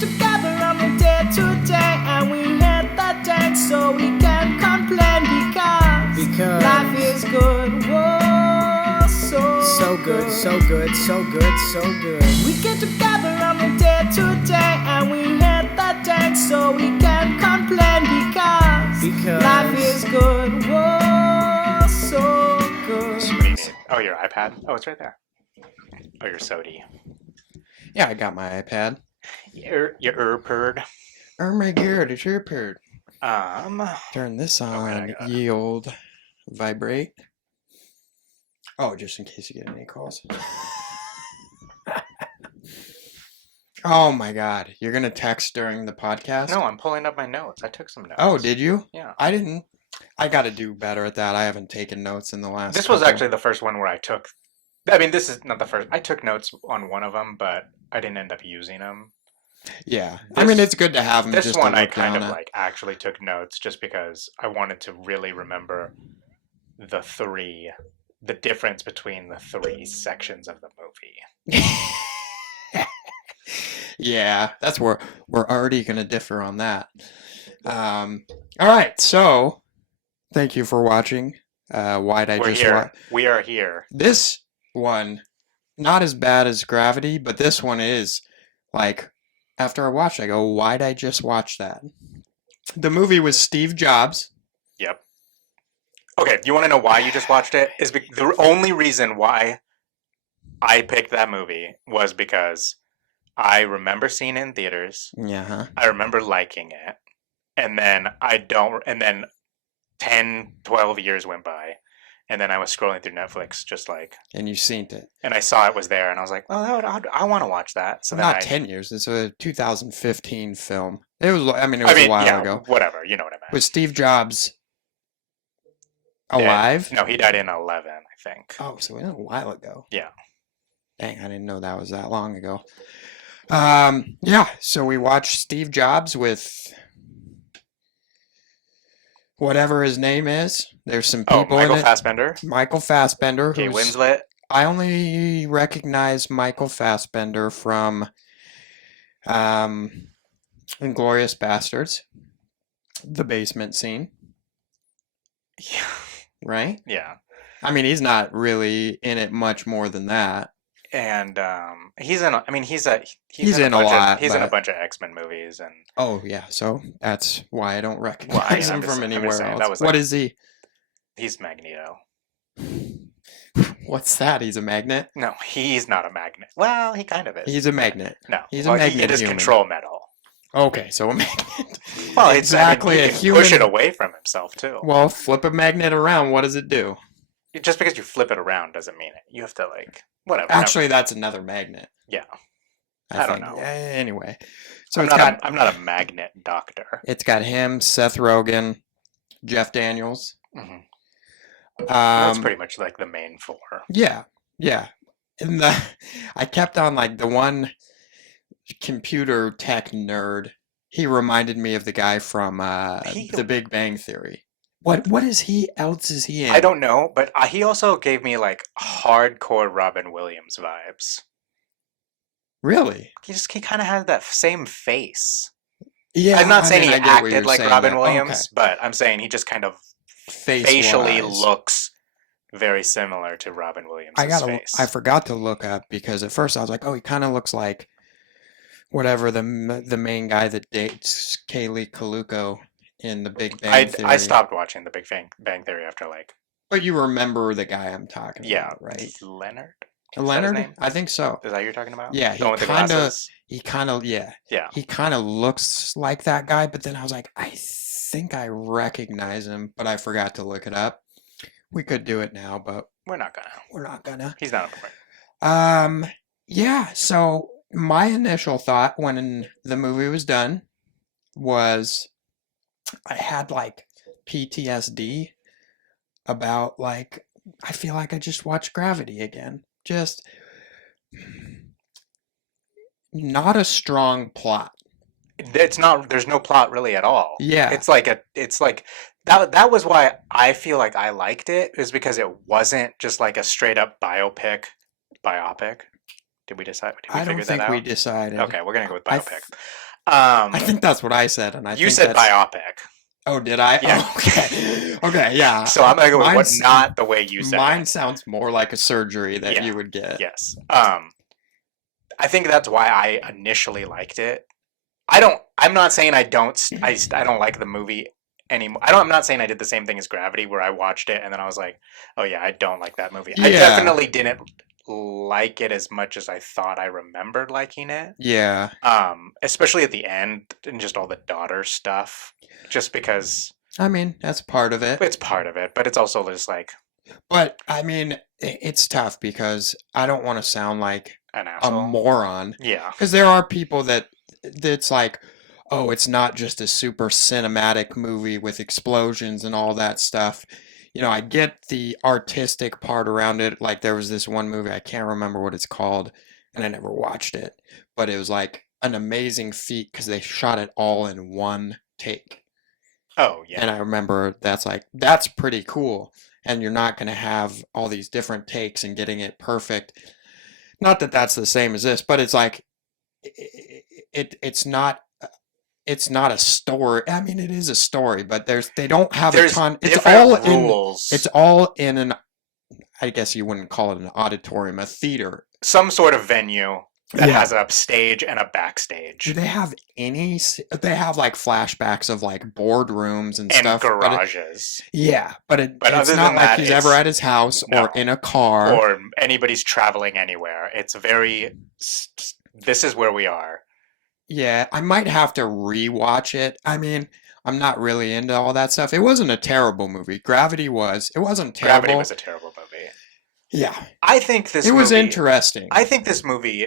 get together on the day to day, and we hit the dance so we can complain because life is good. Whoa, so good, so good, so good, so good. We get together on the day to day, and we hit the dance so we can complain because life is good. Whoa, so good. So what do you need? Oh, your iPad? Oh, it's right there. Oh, your Sodi. Yeah, I got my iPad. Your Earperd. Oh my god, it's your purd. Um, Turn this on, Okay, I got it. yield, vibrate. Oh, just in case you get any calls. Oh my god, you're gonna text during the podcast? no, I'm pulling up my notes. I took some notes. Oh, did you? Yeah. I didn't. I gotta do better at that. I haven't taken notes in the last This was couple. actually the first one where I took. I mean, this is not the first. I took notes on one of them, but I didn't end up using them. Yeah. I mean, it's good to have them This just one to I look kind down of at. like actually took notes just because I wanted to really remember the difference between the three sections of the movie. Yeah, that's where we're already going to differ on that. All right, so thank you for watching. Why'd I We're just here. watch? We are here. This one, not as bad as Gravity, but this one is like, after I watched, I go, why'd I just watch that? The movie was Steve Jobs. Yep. Okay, you want to know why you just watched it? The only reason why I picked that movie was because I remember seeing it in theaters. Yeah, huh? I remember liking it. And then 10, 12 years went by. And then I was scrolling through Netflix just like, And you seen it. and I saw it was there and I was like, well, I want to watch that. So then Not 10 years. It's a 2015 film. It was, I mean, it was a while yeah, ago. whatever. You know what I meant. Was Steve Jobs Dead. alive? No, he died in 11, I think. Oh, so it was a while ago. Yeah. Dang, I didn't know that was that long ago. Yeah, so we watched Steve Jobs with whatever his name is. There's some Oh, people Michael in it. Fassbender. Michael Fassbender. Kate who's- Winslet. I only recognize Michael Fassbender from Inglourious Bastards, the basement scene, Yeah. right? Yeah. I mean, he's not really in it much more than that. And he's in. I mean, he's in in a bunch lot, He's in a but- bunch of X-Men movies, and Oh yeah, so that's why I don't recognize I'm him just- from I'm just anywhere saying, else. that was What like- is he? he's Magneto. What's that? He's a magnet? No, he's not a magnet. Well, he kind of is. He's a magnet. No, he's a well, magnet It is human. control metal. Okay, so a magnet. Well, exactly he a can human. push it away from himself too. Well, flip a magnet around. What does it do? Just because you flip it around doesn't mean it. You have to like whatever. Actually, that's another magnet. yeah. I don't think. know. Anyway, so I'm not a magnet doctor. it's got him, Seth Rogen, Jeff Daniels. Mhm. That's Um, pretty much like the main four. yeah. And I kept on like the one computer tech nerd. He reminded me of the guy from The Big Bang Theory. What is he? Else is he in? I don't know, but he also gave me like hardcore Robin Williams vibes. Really. He kind of had that same face. Yeah. I'm not saying mean, he I get what you're acted like saying Robin there. Williams, but I'm saying he just kind of Okay. facially Face-wise. looks very similar to Robin Williams' face. I forgot to look up because at first I was like, oh, he kind of looks like whatever the main guy that dates Kaylee Kaluko in The Big Bang Theory. I stopped watching The Big Bang Theory after like But you remember the guy I'm talking about, right? Leonard. Leonard? name? I think so. Is that who you're talking about? Yeah, The one with the glasses? he kind of Yeah. looks like that guy, but then I was like, I think I recognize him, but I forgot to look it up. We could do it now, but We're not gonna. we're not gonna. He's not important. Yeah, so my initial thought when the movie was done was I had like PTSD about like I feel like I just watched Gravity again. Just not a strong plot. It's not. There's no plot really at all. Yeah. It's like that was why I feel like I liked it, is because it wasn't just like a straight up biopic. Did we decide? Did we I don't figure that think out? we decided. Okay, we're gonna go with I biopic. I think that's what I said, and I You think said that's... biopic. Oh, did I? Yeah. Oh, okay. Okay, yeah. So I'm gonna go with what, Mine's- not the way you said Mine it. sounds more like a surgery that Yeah. you would get. Yes. I think that's why I initially liked it. I'm not saying I don't like the movie anymore. I'm not saying I did the same thing as Gravity, where I watched it and then I was like, oh yeah, I don't like that movie. I Yeah. definitely didn't like it as much as I thought I remembered liking it. Yeah. Especially at the end and just all the daughter stuff. Just because I mean, that's part of it. it's part of it, but it's also just like But, I mean, it's tough because I don't want to sound like an a asshole. moron. Yeah. Because there are people that's like, oh, it's not just a super cinematic movie with explosions and all that stuff. You know, I get the artistic part around it. Like, there was this one movie, I can't remember what it's called, and I never watched it. But it was like an amazing feat because they shot it all in one take. Oh, yeah. And I remember that's pretty cool. And you're not going to have all these different takes and getting it perfect. Not that that's the same as this, but it's like it's not a story. I mean, it is a story, but they don't have There's a ton. different rules. It's all in an, I guess you wouldn't call it an auditorium, a theater. Some sort of venue that Yeah. has a stage and a backstage. Do they have any? They have like flashbacks of like boardrooms and And stuff. garages. But But it's other not than like that, he's it's- ever at his house No. or in a car. Or anybody's traveling anywhere. It's very. This is where we are. Yeah, I might have to rewatch it. I mean, I'm not really into all that stuff. It wasn't a terrible movie. Gravity was. It wasn't terrible. Gravity was a terrible movie. Yeah, I think this it was movie, interesting. I think this movie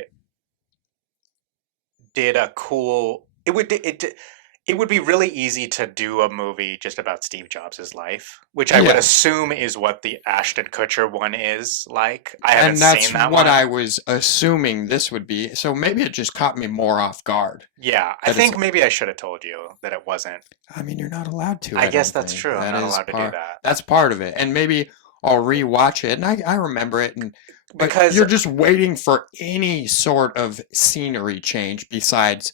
did a cool. It would be really easy to do a movie just about Steve Jobs' life, which I would Yeah. assume is what the Ashton Kutcher one is like. I haven't And that's seen that what one. I was assuming this would be. So maybe it just caught me more off guard. Yeah, I That think it's- maybe I should have told you that it wasn't. I mean, you're not allowed to. I guess don't that's think. true. I'm That not is allowed to do that. That's part of it. And maybe I'll rewatch it, and I remember it. But Because you're just waiting for any sort of scenery change besides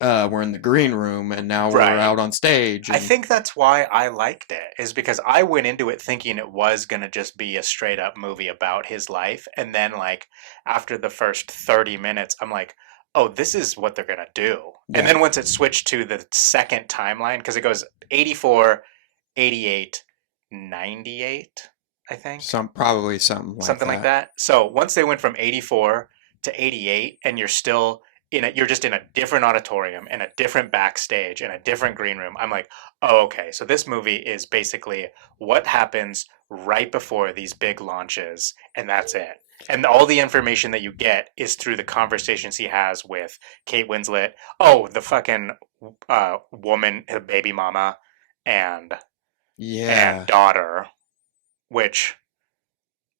we're in the green room and now we're Right. out on stage. I and- think that's why I liked it, is because I went into it thinking it was going to just be a straight up movie about his life. And then, like, after the first 30 minutes, I'm like, oh, this is what they're going to do. Yeah. And then once it switched to the second timeline, because it goes 84, 88, 98, I think. probably something like that. So once they went from 84 to 88, and you're still you're just in a different auditorium and a different backstage and a different green room. I'm like, oh, okay. So this movie is basically what happens right before these big launches, and that's it. And all the information that you get is through the conversations he has with Kate Winslet. Oh, the fucking woman, the baby mama, and Yeah. daughter, which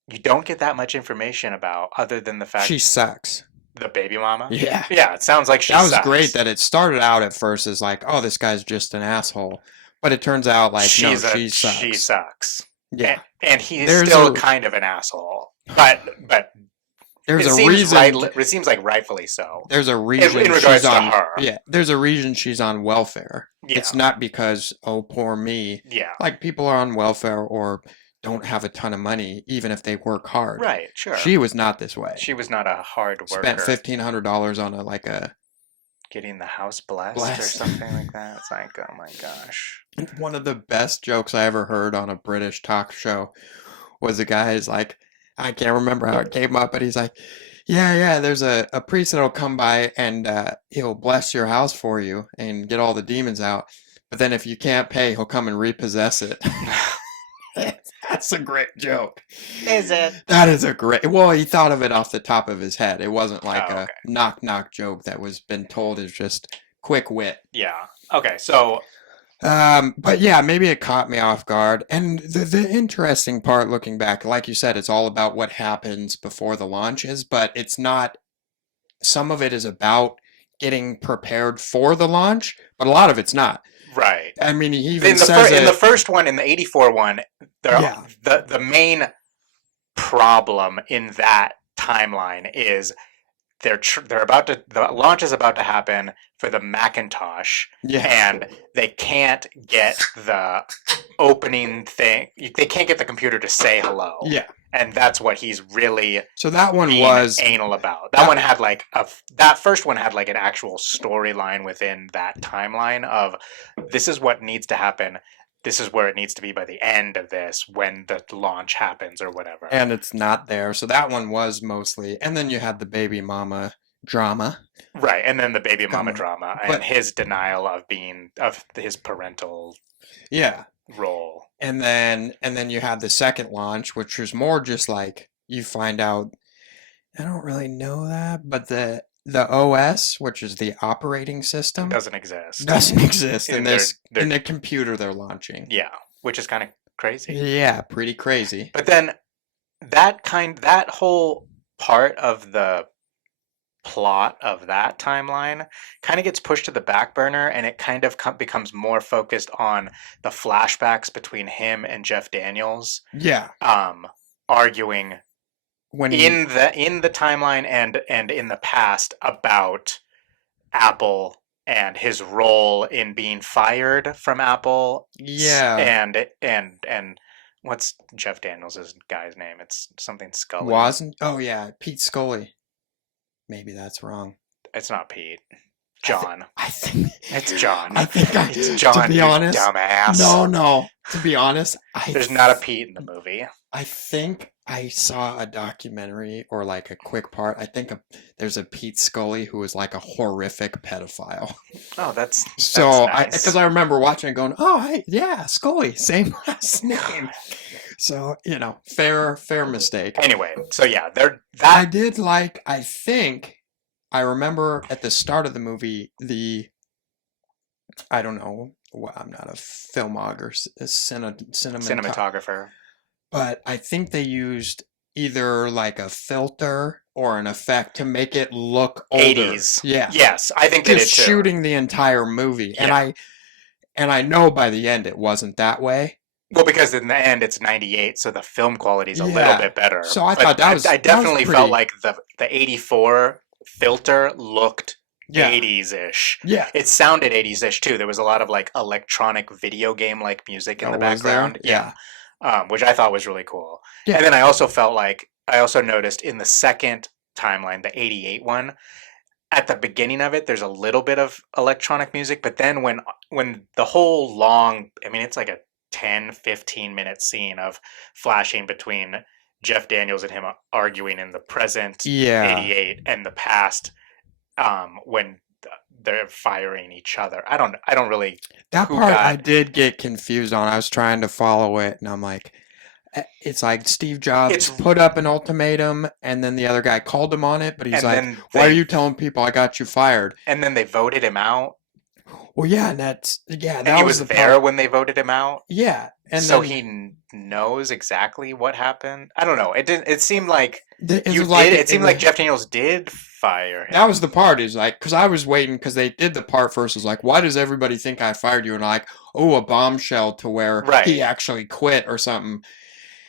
you don't get that much information about other than the fact She sucks. the baby mama. Yeah. Yeah, it sounds like she That was sucks. great that it started out at first as like, oh, this guy's just an asshole. But it turns out like, she sucks. She sucks. Yeah. And he's There's still a- kind of an asshole. But There's it a seems reason. it seems like rightfully so. There's a reason in regards she's to on. her. Yeah. There's a reason she's on welfare. Yeah. It's not because, oh, poor me. Yeah. Like people are on welfare or don't have a ton of money, even if they work hard. Right, sure. She was not this way. She was not a hard worker. Spent $1,500 on a getting the house blessed or Blessed. something like that. It's like, oh my gosh. One of the best jokes I ever heard on a British talk show was a guy's like, I can't remember how it came up, but he's like, yeah, there's a priest that'll come by and he'll bless your house for you and get all the demons out. But then if you can't pay, he'll come and repossess it. That's a great joke. Is it? That is a great. Well, he thought of it off the top of his head. It wasn't like Oh, a okay. knock joke that was been told as just quick wit. Yeah. Okay, so But yeah, maybe it caught me off guard. And the interesting part, looking back, like you said, it's all about what happens before the launches, but it's not. Some of it is about getting prepared for the launch, but a lot of it's not. right. I mean, he even In the, says in it. the first one, in the 84 one, Yeah. the main problem in that timeline is the launch is about to happen for the Macintosh, Yeah. and they can't get the opening thing. They can't get the computer to say hello. Yeah. And that's what he's really So that one being was anal about. That one had like that first one had like an actual storyline within that timeline of this is what needs to happen. This is where it needs to be by the end of this when the launch happens or whatever. and it's not there. So that one was mostly, and then you had the baby mama drama. Right, and then the baby mama Come- drama but- and his denial of his parental Yeah. role. And then you had the second launch, which was more just like you find out. I don't really know that, but the OS, which is the operating system, Doesn't exist. doesn't exist in They're- this they're- in the computer they're launching. Yeah, which is kind of crazy. Yeah, pretty crazy. But then that whole part of the plot of that timeline kind of gets pushed to the back burner, and it kind of becomes more focused on the flashbacks between him and Jeff Daniels Yeah, arguing when in the timeline and in the past about Apple and his role in being fired from Apple. yeah, And what's Jeff Daniels' guy's name? It's something Scully. wasn't. Oh yeah, Pete Scully. Maybe that's wrong. It's not Pete. John. I think It's John. I think It's John. To be you honest, dumbass. no. To be honest, There's not a Pete in the movie. I think I saw a documentary or like a quick part. I think there's a Pete Scully who was like a horrific pedophile. Oh, that's So nice. because I remember watching it going, oh, hey, yeah, Scully, same last name. So, fair mistake. Anyway, so yeah, I did like, I think, I remember at the start of the movie, I don't know, well, I'm not a filmographer, cinematographer. but I think they used either like a filter or an effect to make it look older. 80s. Yeah. Yes, I think they did Just too. shooting the entire movie. Yeah. And I know by the end it wasn't that way. Well, because in the end it's 98, so the film quality is a little Yeah. bit better. So I But thought that was I definitely pretty- felt like the 84 filter looked Yeah. 80s-ish. Yeah. It sounded 80s-ish too. There was a lot of like electronic video game like music in the Was there? background. Yeah. Which I thought was really cool. Yeah. And then I also noticed in the second timeline, the 88 one, at the beginning of it, there's a little bit of electronic music, but then when the whole long, I mean, it's like a 10, 15-minute scene of flashing between Jeff Daniels and him arguing in the present, Yeah. 88, and the past, when they're firing each other. I don't really. That who part got- I did get confused on. I was trying to follow it, and I'm like, it's like Steve Jobs It's- put up an ultimatum, and then the other guy called him on it, but he's And like, then why are they- you telling people I got you fired? And then they voted him out. Well, yeah, and that And he was the there part. when they voted him out. Yeah, and so then he knows exactly what happened. I don't know. It didn't. It seemed like it you was like did. It seemed like Jeff Daniels did fire him. that was the part. Is like, because I was waiting, because they did the part first. Is like, why does everybody think I fired you? And like, oh, a bombshell to where Right. he actually quit or something.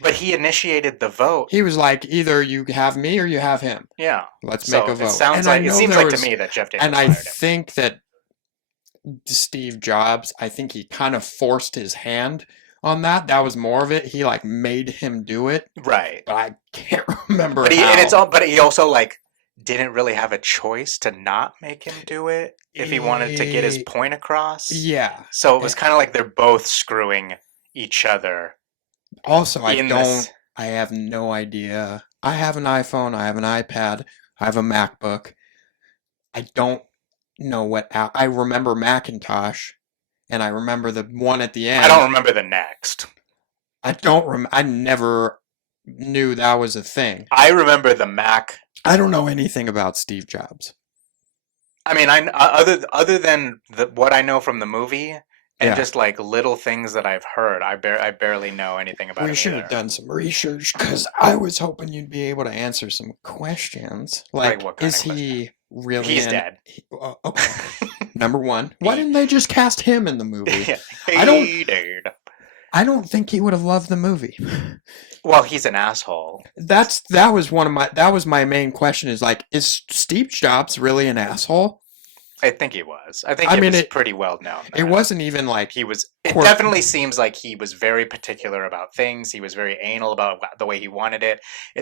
But he initiated the vote. He was like, either you have me or you have him. Yeah. Let's So make a vote. it sounds And I like it know seems there like was- to me that Jeff Daniels And I fired him. think that Steve Jobs, I think he kind of forced his hand on that. That was more of it. He like made him do it, Right. but I can't remember But how. but he also like didn't really have a choice to not make him do it if he wanted to get his point across. Yeah. So it was kind of like they're both screwing each other. Also, I in don't. this- I have no idea. I have an iPhone. I have an iPad. I have a MacBook. I don't know what. I remember Macintosh, and I remember the one at the end. I don't remember the next. I don't. I never knew that was a thing. I remember the Mac. I don't know anything about Steve Jobs. I mean, other than what I know from the movie and Yeah. just like little things that I've heard, I barely know anything about. We him should either. have done some research because I was hoping you'd be able to answer some questions. Like, what kind is of he really? He's dead. Okay. Number one, why didn't they just cast him in the movie? Yeah. I don't- He died. I don't think he would have loved the movie. Well, he's an asshole. That was my main question is like, is Steve Jobs really an asshole? I think he was. I think I it mean, was pretty well known. It wasn't even like he was. It definitely seems like he was very particular about things. He was very anal about the way he wanted it.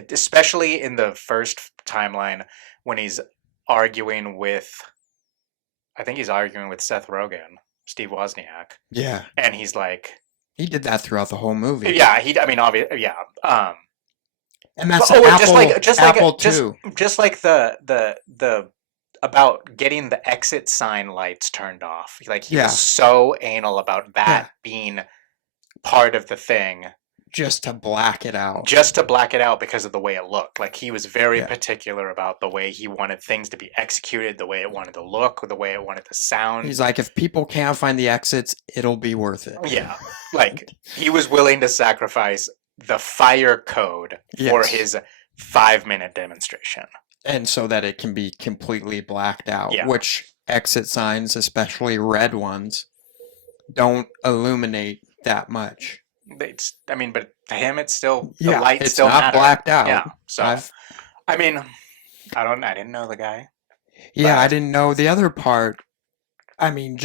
Especially in the first timeline when he's arguing with. I think he's arguing with Seth Rogen, Steve Wozniak. Yeah, and he's like, he did that throughout the whole movie. Yeah, I mean, obviously, yeah. And that's Apple, Apple too. Just like the about getting the exit sign lights turned off. Like he was so anal about that being part of the thing. Just to black it out. Just to black it out because of the way it looked. Like he was very particular about the way he wanted things to be executed, the way it wanted to look, the way it wanted to sound. He's like, if people can't find the exits, it'll be worth it. Yeah. Like he was willing to sacrifice the fire code for his 5-minute demonstration. And so that it can be completely blacked out, which exit signs, especially red ones, don't illuminate that much. I mean, but to him, it's still the light still not matter. Blacked out. Yeah. So, I mean, I didn't know the guy. Yeah, I didn't know the other part. I mean,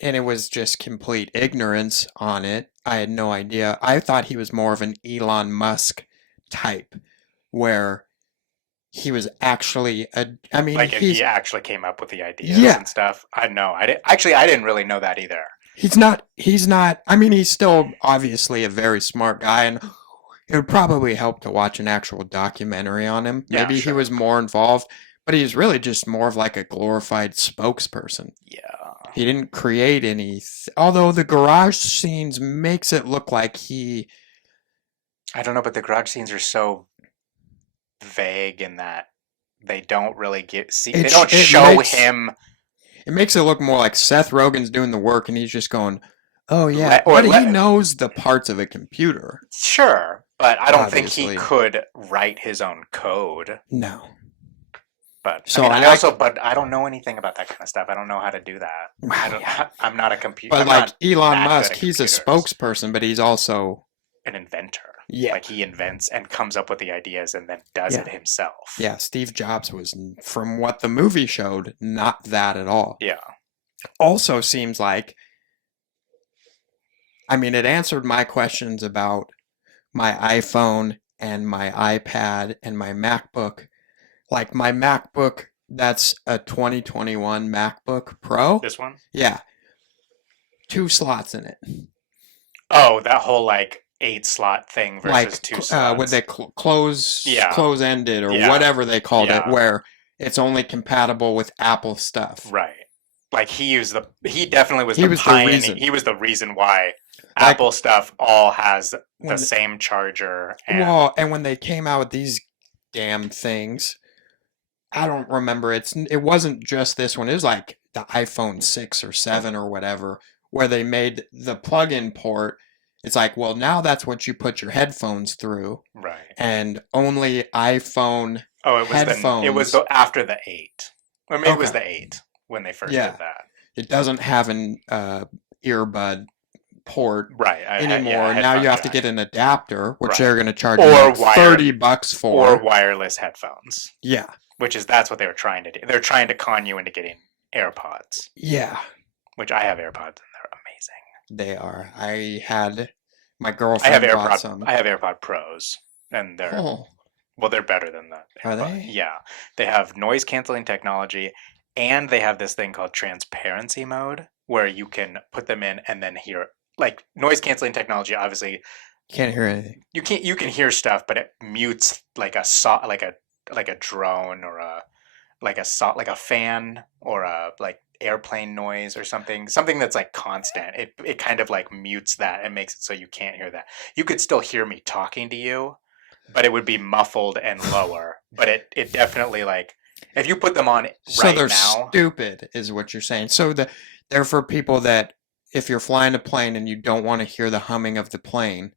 and it was just complete ignorance on it. I had no idea. I thought he was more of an Elon Musk type, where he was actually he actually came up with the ideas and stuff. I didn't really know that either. He's not, I mean, he's still obviously a very smart guy, and it would probably help to watch an actual documentary on him. Maybe he was more involved, but he's really just more of like a glorified spokesperson. Yeah. He didn't create any, although the garage scenes makes it look like I don't know, but the garage scenes are so vague in that they don't really they don't show him. It makes it look more like Seth Rogen's doing the work and he's just going, oh yeah, but he knows the parts of a computer. Sure, but I don't think he could write his own code. No. But so I don't know anything about that kind of stuff. I don't know how to do that. I'm not a computer. But like Elon Musk, he's a spokesperson, but he's also an inventor. Yeah. Like he invents and comes up with the ideas and then does it himself. Yeah, Steve Jobs was, from what the movie showed, not that at all. Yeah. Also seems like, I mean, it answered my questions about my iPhone and my iPad and my MacBook. Like my MacBook, that's a 2021 MacBook Pro. This one? Yeah. 2 slots in it. Oh, that whole like 8-slot thing versus 2 slots. When they close-ended or whatever they called it, where it's only compatible with Apple stuff. Right. Like he definitely was the pioneer. He was the reason why Apple stuff all has the same charger. And when they came out with these damn things, I don't remember. It wasn't just this one. It was like the iPhone 6 or 7 or whatever, where they made the plug-in port. It's like, well, now that's what you put your headphones through. Right. And only iPhone headphones. It was after the 8. Or maybe it was the 8 when they first did that. It doesn't have an earbud port anymore. Yeah, now you have to get an adapter, which they're going to charge you like $30 for. Or wireless headphones. Yeah. That's what they were trying to do. They're trying to con you into getting AirPods. Yeah. Which I have AirPods and they're amazing. They are. My girlfriend bought some. I have AirPod Pros and they're better than the AirPod. Are they? Yeah. They have noise canceling technology and they have this thing called transparency mode where you can put them in and then hear, like noise canceling technology obviously can't hear anything. You can hear stuff but it mutes like a drone or a fan or a like airplane noise or something that's like constant. It kind of like mutes that and makes it so you can't hear that. You could still hear me talking to you, but it would be muffled and lower. But it definitely like if you put them on so they're stupid is what you're saying. So they're for people that if you're flying a plane and you don't want to hear the humming of the plane,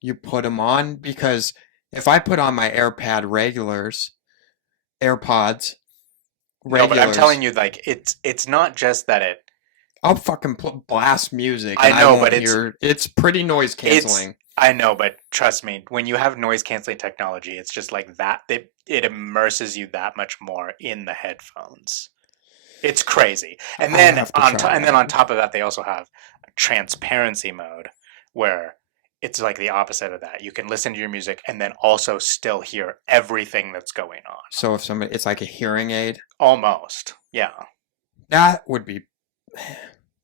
you put them on. Because if I put on my AirPods regulars, no, but I'm telling you, like it's not just that it. I'll fucking blast music. I know, but it's pretty noise canceling. I know, but trust me, when you have noise canceling technology, it's just like that. It immerses you that much more in the headphones. It's crazy. And I'll then have to try and then on that. top of that, they also have a transparency mode where it's like the opposite of that. You can listen to your music and then also still hear everything that's going on. So if somebody, it's like a hearing aid. Almost. Yeah. That would be,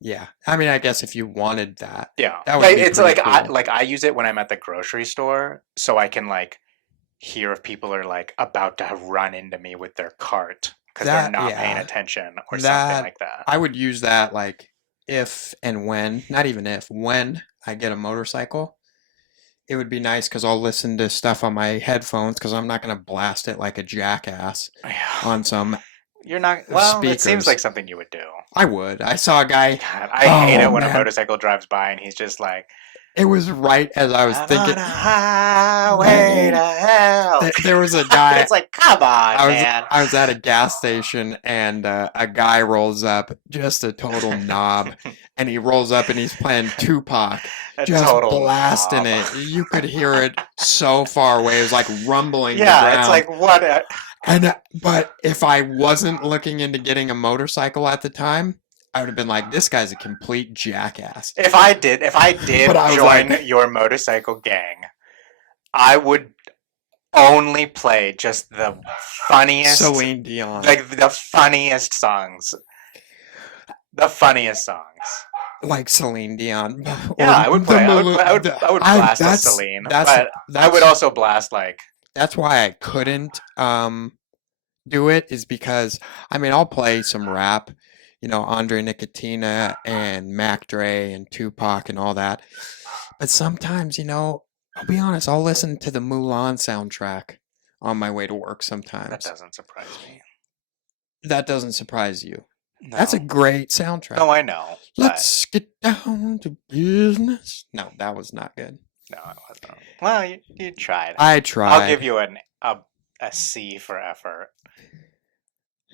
yeah. I mean, I guess if you wanted that, Yeah. that would Like be it's pretty like cool. I use it when I'm at the grocery store so I can like hear if people are like about to run into me with their cart because they're That, not paying yeah, attention or something that like that. I would use that like if and when, not even if, when I get a motorcycle. It would be nice because I'll listen to stuff on my headphones because I'm not going to blast it like a jackass Yeah. on some You're not, well, it seems speakers. like something you would do. I would. I saw a guy. God, I hate Oh it when a man, motorcycle drives by and he's just like, it was right as I was I'm on thinking. a highway to Man, hell. there was a guy. It's like, come on, I was man. I was at a gas station and a guy rolls up, just a total knob, and he rolls up and he's playing Tupac, A just total blasting knob. it. You could hear it so far away. It was like rumbling the Yeah, it's ground. like, what? And but if I wasn't looking into getting a motorcycle at the time, I would have been like, this guy's a complete jackass. If I did But I was join like, your motorcycle gang, I would only play just the funniest, Celine Dion. like the funniest songs. The funniest songs. Like Celine Dion. Yeah, I would play. I would blast a that's Celine, that's but I would also blast like. that's why I couldn't do it is because I mean I'll play some rap, Andre Nicotina and Mac Dre and Tupac and all that. But sometimes, I'll be honest, I'll listen to the Mulan soundtrack on my way to work That sometimes. doesn't surprise me. That doesn't surprise you. No. That's a great soundtrack. No, I know. Let's get down to business. No, that was not good. No, it wasn't. Well, you tried. I tried. I'll give you a C for effort.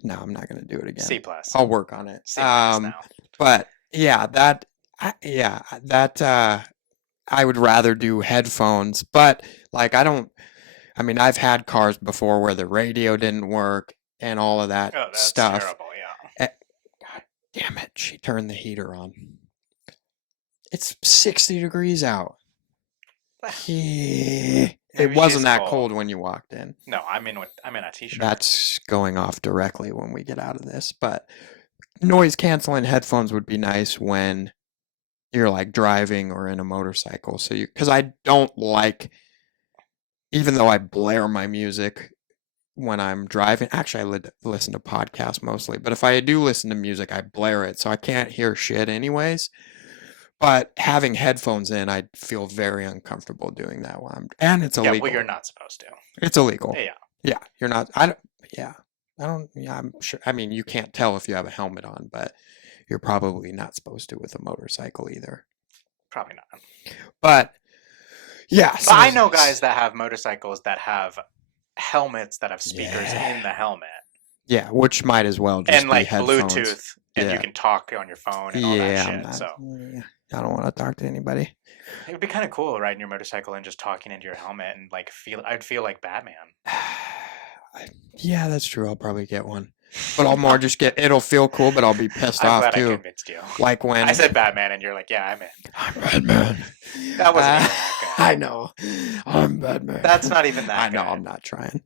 No, I'm not going to do it again. C plus. I'll work on it. C plus now. But yeah, I would rather do headphones, but like I mean, I've had cars before where the radio didn't work and all of that Oh, that's stuff. terrible. Yeah. God damn it, she turned the heater on. It's 60 degrees out. Yeah. It Maybe wasn't she's that cold. cold when you walked in. No, I'm in a t-shirt. That's going off directly when we get out of this, but noise canceling headphones would be nice when you're like driving or in a motorcycle. So because I don't like, even though I blare my music when I'm driving. Actually, I listen to podcasts mostly, but if I do listen to music, I blare it, so I can't hear shit anyways. But having headphones in, I feel very uncomfortable doing that and it's illegal. Yeah, well, you're not supposed to. It's illegal. Yeah. Yeah, you're not. Yeah, I'm sure. I mean, you can't tell if you have a helmet on, but you're probably not supposed to with a motorcycle either. Probably not. But yeah, But I know guys that have motorcycles that have helmets that have speakers in the helmet. Yeah, which might as well just and like be headphones. Bluetooth, and you can talk on your phone and all that shit. I don't want to talk to anybody. It would be kind of cool riding your motorcycle and just talking into your helmet and like I'd feel like Batman. Yeah, that's true. I'll probably get one, but I'll more just it'll feel cool, but I'll be pissed I'm off glad too. I convinced you. Like when I said Batman, and you're like, "Yeah, I'm in." I'm Batman. That wasn't even that good. I know. I'm Batman. That's not even that I know. good. I'm not trying.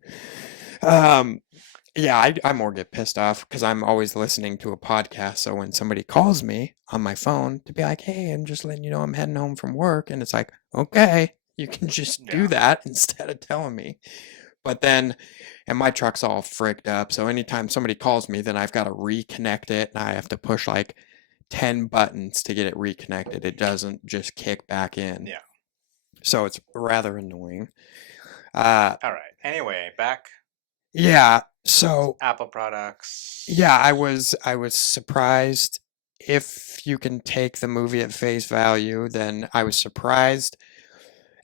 Yeah, I more get pissed off because I'm always listening to a podcast. So when somebody calls me on my phone to be like, "Hey, I'm just letting you know I'm heading home from work," and it's like, "Okay, you can just do that instead of telling me." But then, and my truck's all fricked up. So anytime somebody calls me, then I've got to reconnect it, and I have to push like 10 buttons to get it reconnected. It doesn't just kick back in. Yeah. So it's rather annoying. All right. Anyway, back. Yeah. So Apple products. yeah, I was surprised. If you can take the movie at face value, then I was surprised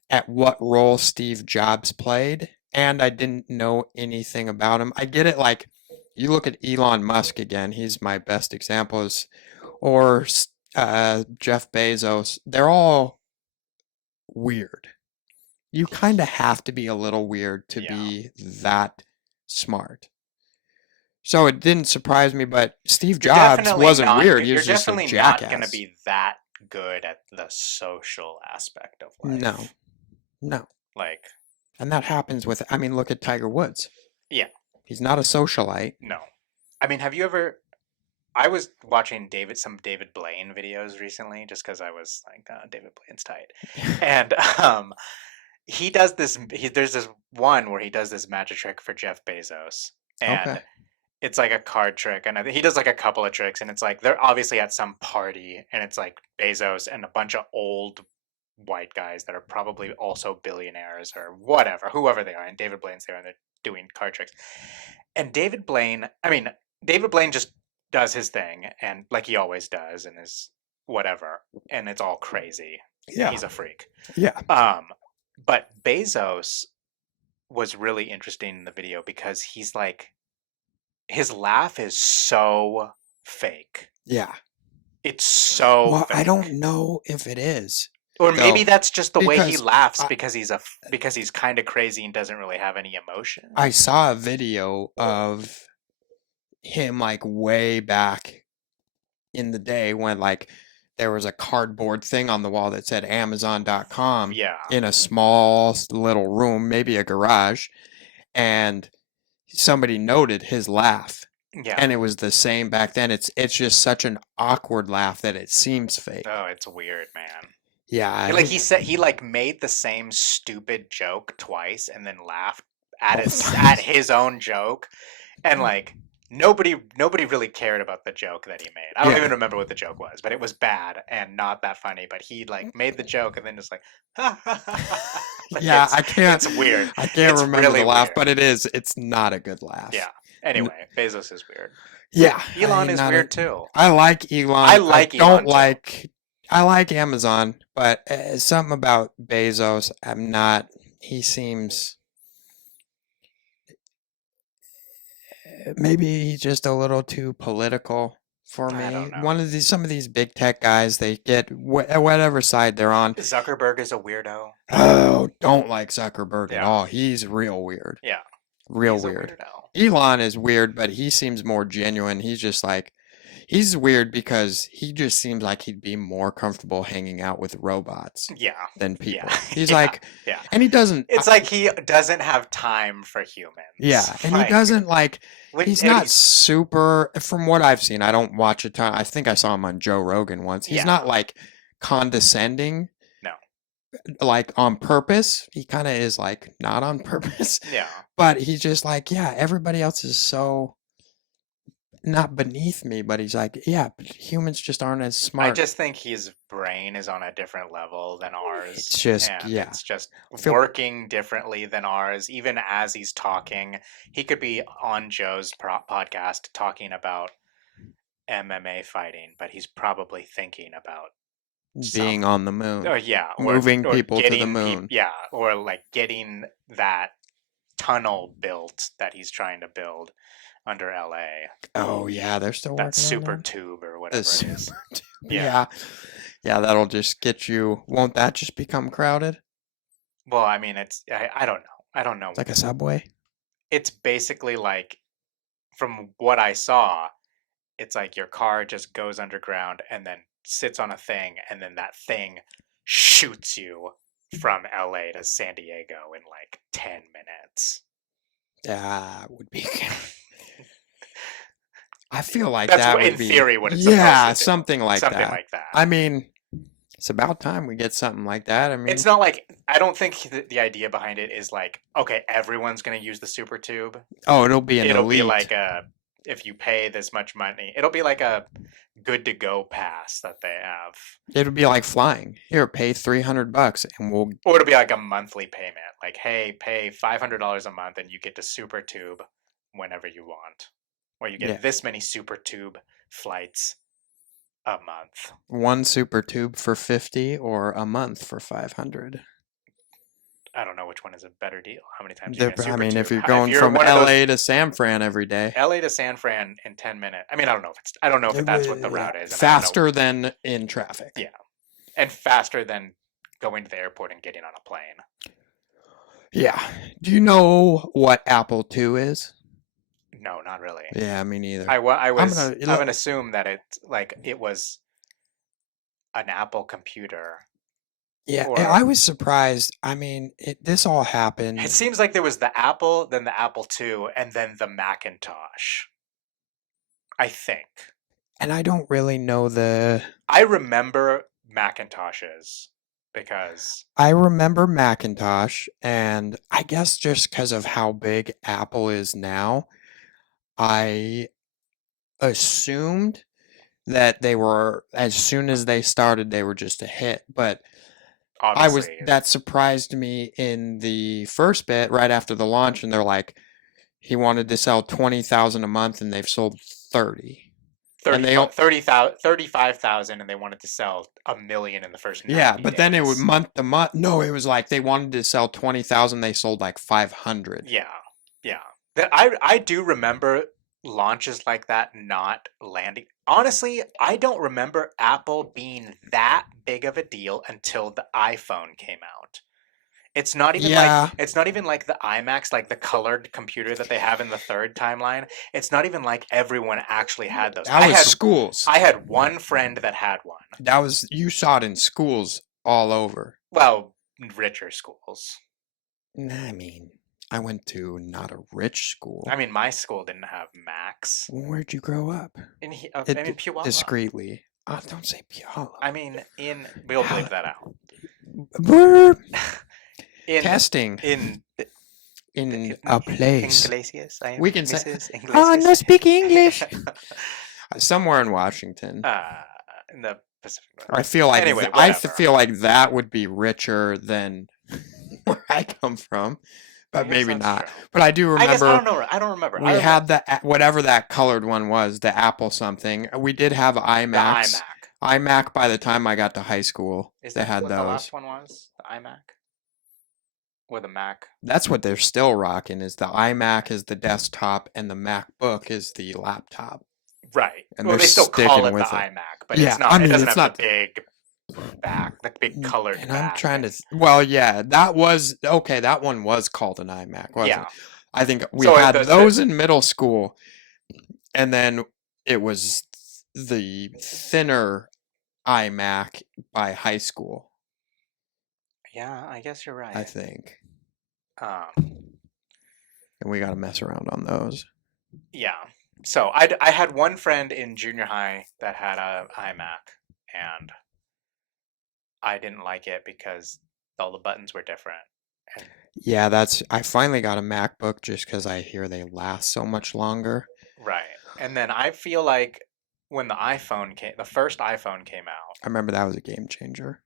at what role Steve Jobs played, and I didn't know anything about him. I get it, like, you look at Elon Musk again, he's my best example, or Jeff Bezos, they're all weird. You kind of have to be a little weird to Yeah. be that smart. So it didn't surprise me, but Steve Jobs wasn't weird. He You're was just a definitely not going to jackass. be that good at the social aspect of life. No, no. Like, And that happens with, I mean, look at Tiger Woods. yeah, He's not a socialite. no. I mean, have you ever? I was watching some David Blaine videos recently, just because I was like, David Blaine's tight, and he does this. There's this one where he does this magic trick for Jeff Bezos, and Okay. it's like a card trick, and he does like a couple of tricks, and it's like they're obviously at some party, and it's like Bezos and a bunch of old white guys that are probably also billionaires or whatever, whoever they are, and David Blaine's there, and they're doing card tricks, and David Blaine just does his thing, and like he always does, and is whatever, and it's all crazy. Yeah. He's a freak. Yeah. But Bezos was really interesting in the video because he's like, his laugh is so fake. Yeah. It's so Well, fake. I don't know if it is. Or maybe though, that's just the way he because laughs I- because he's kind of crazy and doesn't really have any emotion. I saw a video of him like way back in the day when like there was a cardboard thing on the wall that said Amazon.com Yeah. in a small little room, maybe a garage, and somebody noted his laugh. Yeah. And it was the same back then. It's just such an awkward laugh that it seems fake. Oh, it's weird, man. Yeah. Like he said, he like made the same stupid joke twice and then laughed at at his own joke, and like nobody really cared about the joke that he made. I don't even remember what the joke was, but it was bad and not that funny. But he like made the joke and then just like, like yeah, I can't. It's weird. I can't It's remember really the laugh, weird. but it's not a good laugh. Yeah. Anyway, Bezos is weird. Yeah. Elon is weird too. I like Elon. I like I don't Elon, too. like. I like Amazon, but something about Bezos, I'm not. He seems. Maybe he's just a little too political for me. I don't know. Some of these big tech guys, they get whatever side they're on. Zuckerberg is a weirdo. Oh, don't like Zuckerberg at Yeah. all. He's real weird. Yeah. Real He's a weird. weirdo. Elon is weird, but he seems more genuine. He's just like, he's weird because he just seems like he'd be more comfortable hanging out with robots Yeah. than people. Yeah. He's Yeah. like, Yeah. and he doesn't. It's like he doesn't have time for humans. Yeah, and Like, he doesn't like. He's and not super. From what I've seen, I don't watch a ton. I think I saw him on Joe Rogan once. He's Yeah. not like condescending. No. Like on purpose. He kind of is like not on purpose. Yeah. But he's just like, yeah, everybody else is so not beneath me, but he's like, yeah, but humans just aren't as smart. I just think his brain is on a different level than ours. It's just, and yeah. It's just feel- working differently than ours. Even as he's talking, he could be on Joe's podcast talking about MMA fighting, but he's probably thinking about being on the moon. oh yeah, Moving people to the moon. yeah, or like getting that tunnel built that he's trying to build under LA. Oh yeah, they're still working That on super that? tube or The whatever it is. super tube. Yeah. Yeah. Yeah, that'll just get you. Won't that just become crowded? Well, I mean, I don't know. I don't know. It's like a subway. It's basically like, from what I saw, it's like your car just goes underground and then sits on a thing, and then that thing shoots you from LA to San Diego in like 10 minutes. That would be. I feel like That's that what, would in be. theory, what it's Yeah, supposed to do. something like Something that. like that. I mean, it's about time we get something like that. I mean, It's not like, I don't think the idea behind it is like, okay, everyone's going to use the super tube. oh, it'll be an It'll elite. be like if you pay this much money, it'll be like a good to go pass that they have. It'll be like flying. Here, pay $300 and we'll. Or it'll be like a monthly payment. Like, hey, pay $500 a month and you get to super tube whenever you want. Or you get Yeah. this many super tube flights a month. One super tube for 50 or a month for 500. I don't know which one is a better deal. How many times you get I super mean, tube? if you're going you're from one of those- LA to San Fran every day, LA to San Fran in 10 minutes. I mean, I don't know if that's what the route is. And I don't know- faster than in traffic. Yeah. And faster than going to the airport and getting on a plane. Yeah. Do you know what Apple II is? No, not really. Yeah, me neither. I I'm gonna. would assume that it was an Apple computer, Yeah, or I was surprised. I mean, this all it happened, seems like there was the Apple, then the Apple II, and then the Macintosh. I think. and I don't really know the. I remember Macintoshes because I remember Macintosh, and I guess just because of how big Apple is now, I assumed that they were, as soon as they started, they were just a hit. But obviously that surprised me in the first bit, right after the launch, and they're like, he wanted to sell 20,000 a month, and they've sold 30. And they 35,000 and they wanted to sell 1 million in the first 90 Yeah, but then it would days. month to month. No, it was like they wanted to sell 20,000, they sold like 500. Yeah. Yeah. I do remember launches like that not landing. Honestly, I don't remember Apple being that big of a deal until the iPhone came out. Yeah, It's not even like the iMacs, like the colored computer that they have in the third timeline. It's not even like everyone actually had those. that was schools. I had one friend that had one. That was, you saw it in schools all over. Well, richer schools. I mean, I went to not a rich school. I mean, my school didn't have Macs. Where'd you grow up? In Puyallup. Discreetly. Oh, don't say Puyallup. I mean, we'll bleep that out. Burp. In Testing. in A place. Iglesias, We can say, Mrs. oh, Iglesias. no speak English. Somewhere in Washington. In the Pacific Northwest. I feel like Anyway, I whatever. feel like that would be richer than where I come from, I but guess maybe that's not. true. But I do I guess I remember don't know. I don't remember. we had the whatever that colored one was, the Apple something. We did have the iMacs. iMac. iMac by the time I got to high school, Is they that had what the those. last one was? The iMac? Or the Mac? That's what they're still rocking. Is the iMac is the desktop and the MacBook is the laptop. Right. And well, they're they still call sticking it the with it. iMac, but Yeah, it's not. I mean, it doesn't it's have not the big back, the big colored And back. I'm trying to. Well, yeah, that was okay. That one was called an iMac, wasn't Yeah. it? I think we So had those in middle school, and then it was the thinner iMac by high school. Yeah, I guess you're right. I think, Um, and we got to mess around on those. yeah. So I had one friend in junior high that had a iMac, and I didn't like it because all the buttons were different. And Yeah, I finally got a MacBook just because I hear they last so much longer. right. And then I feel like when the first iPhone came out, I remember that was a game changer.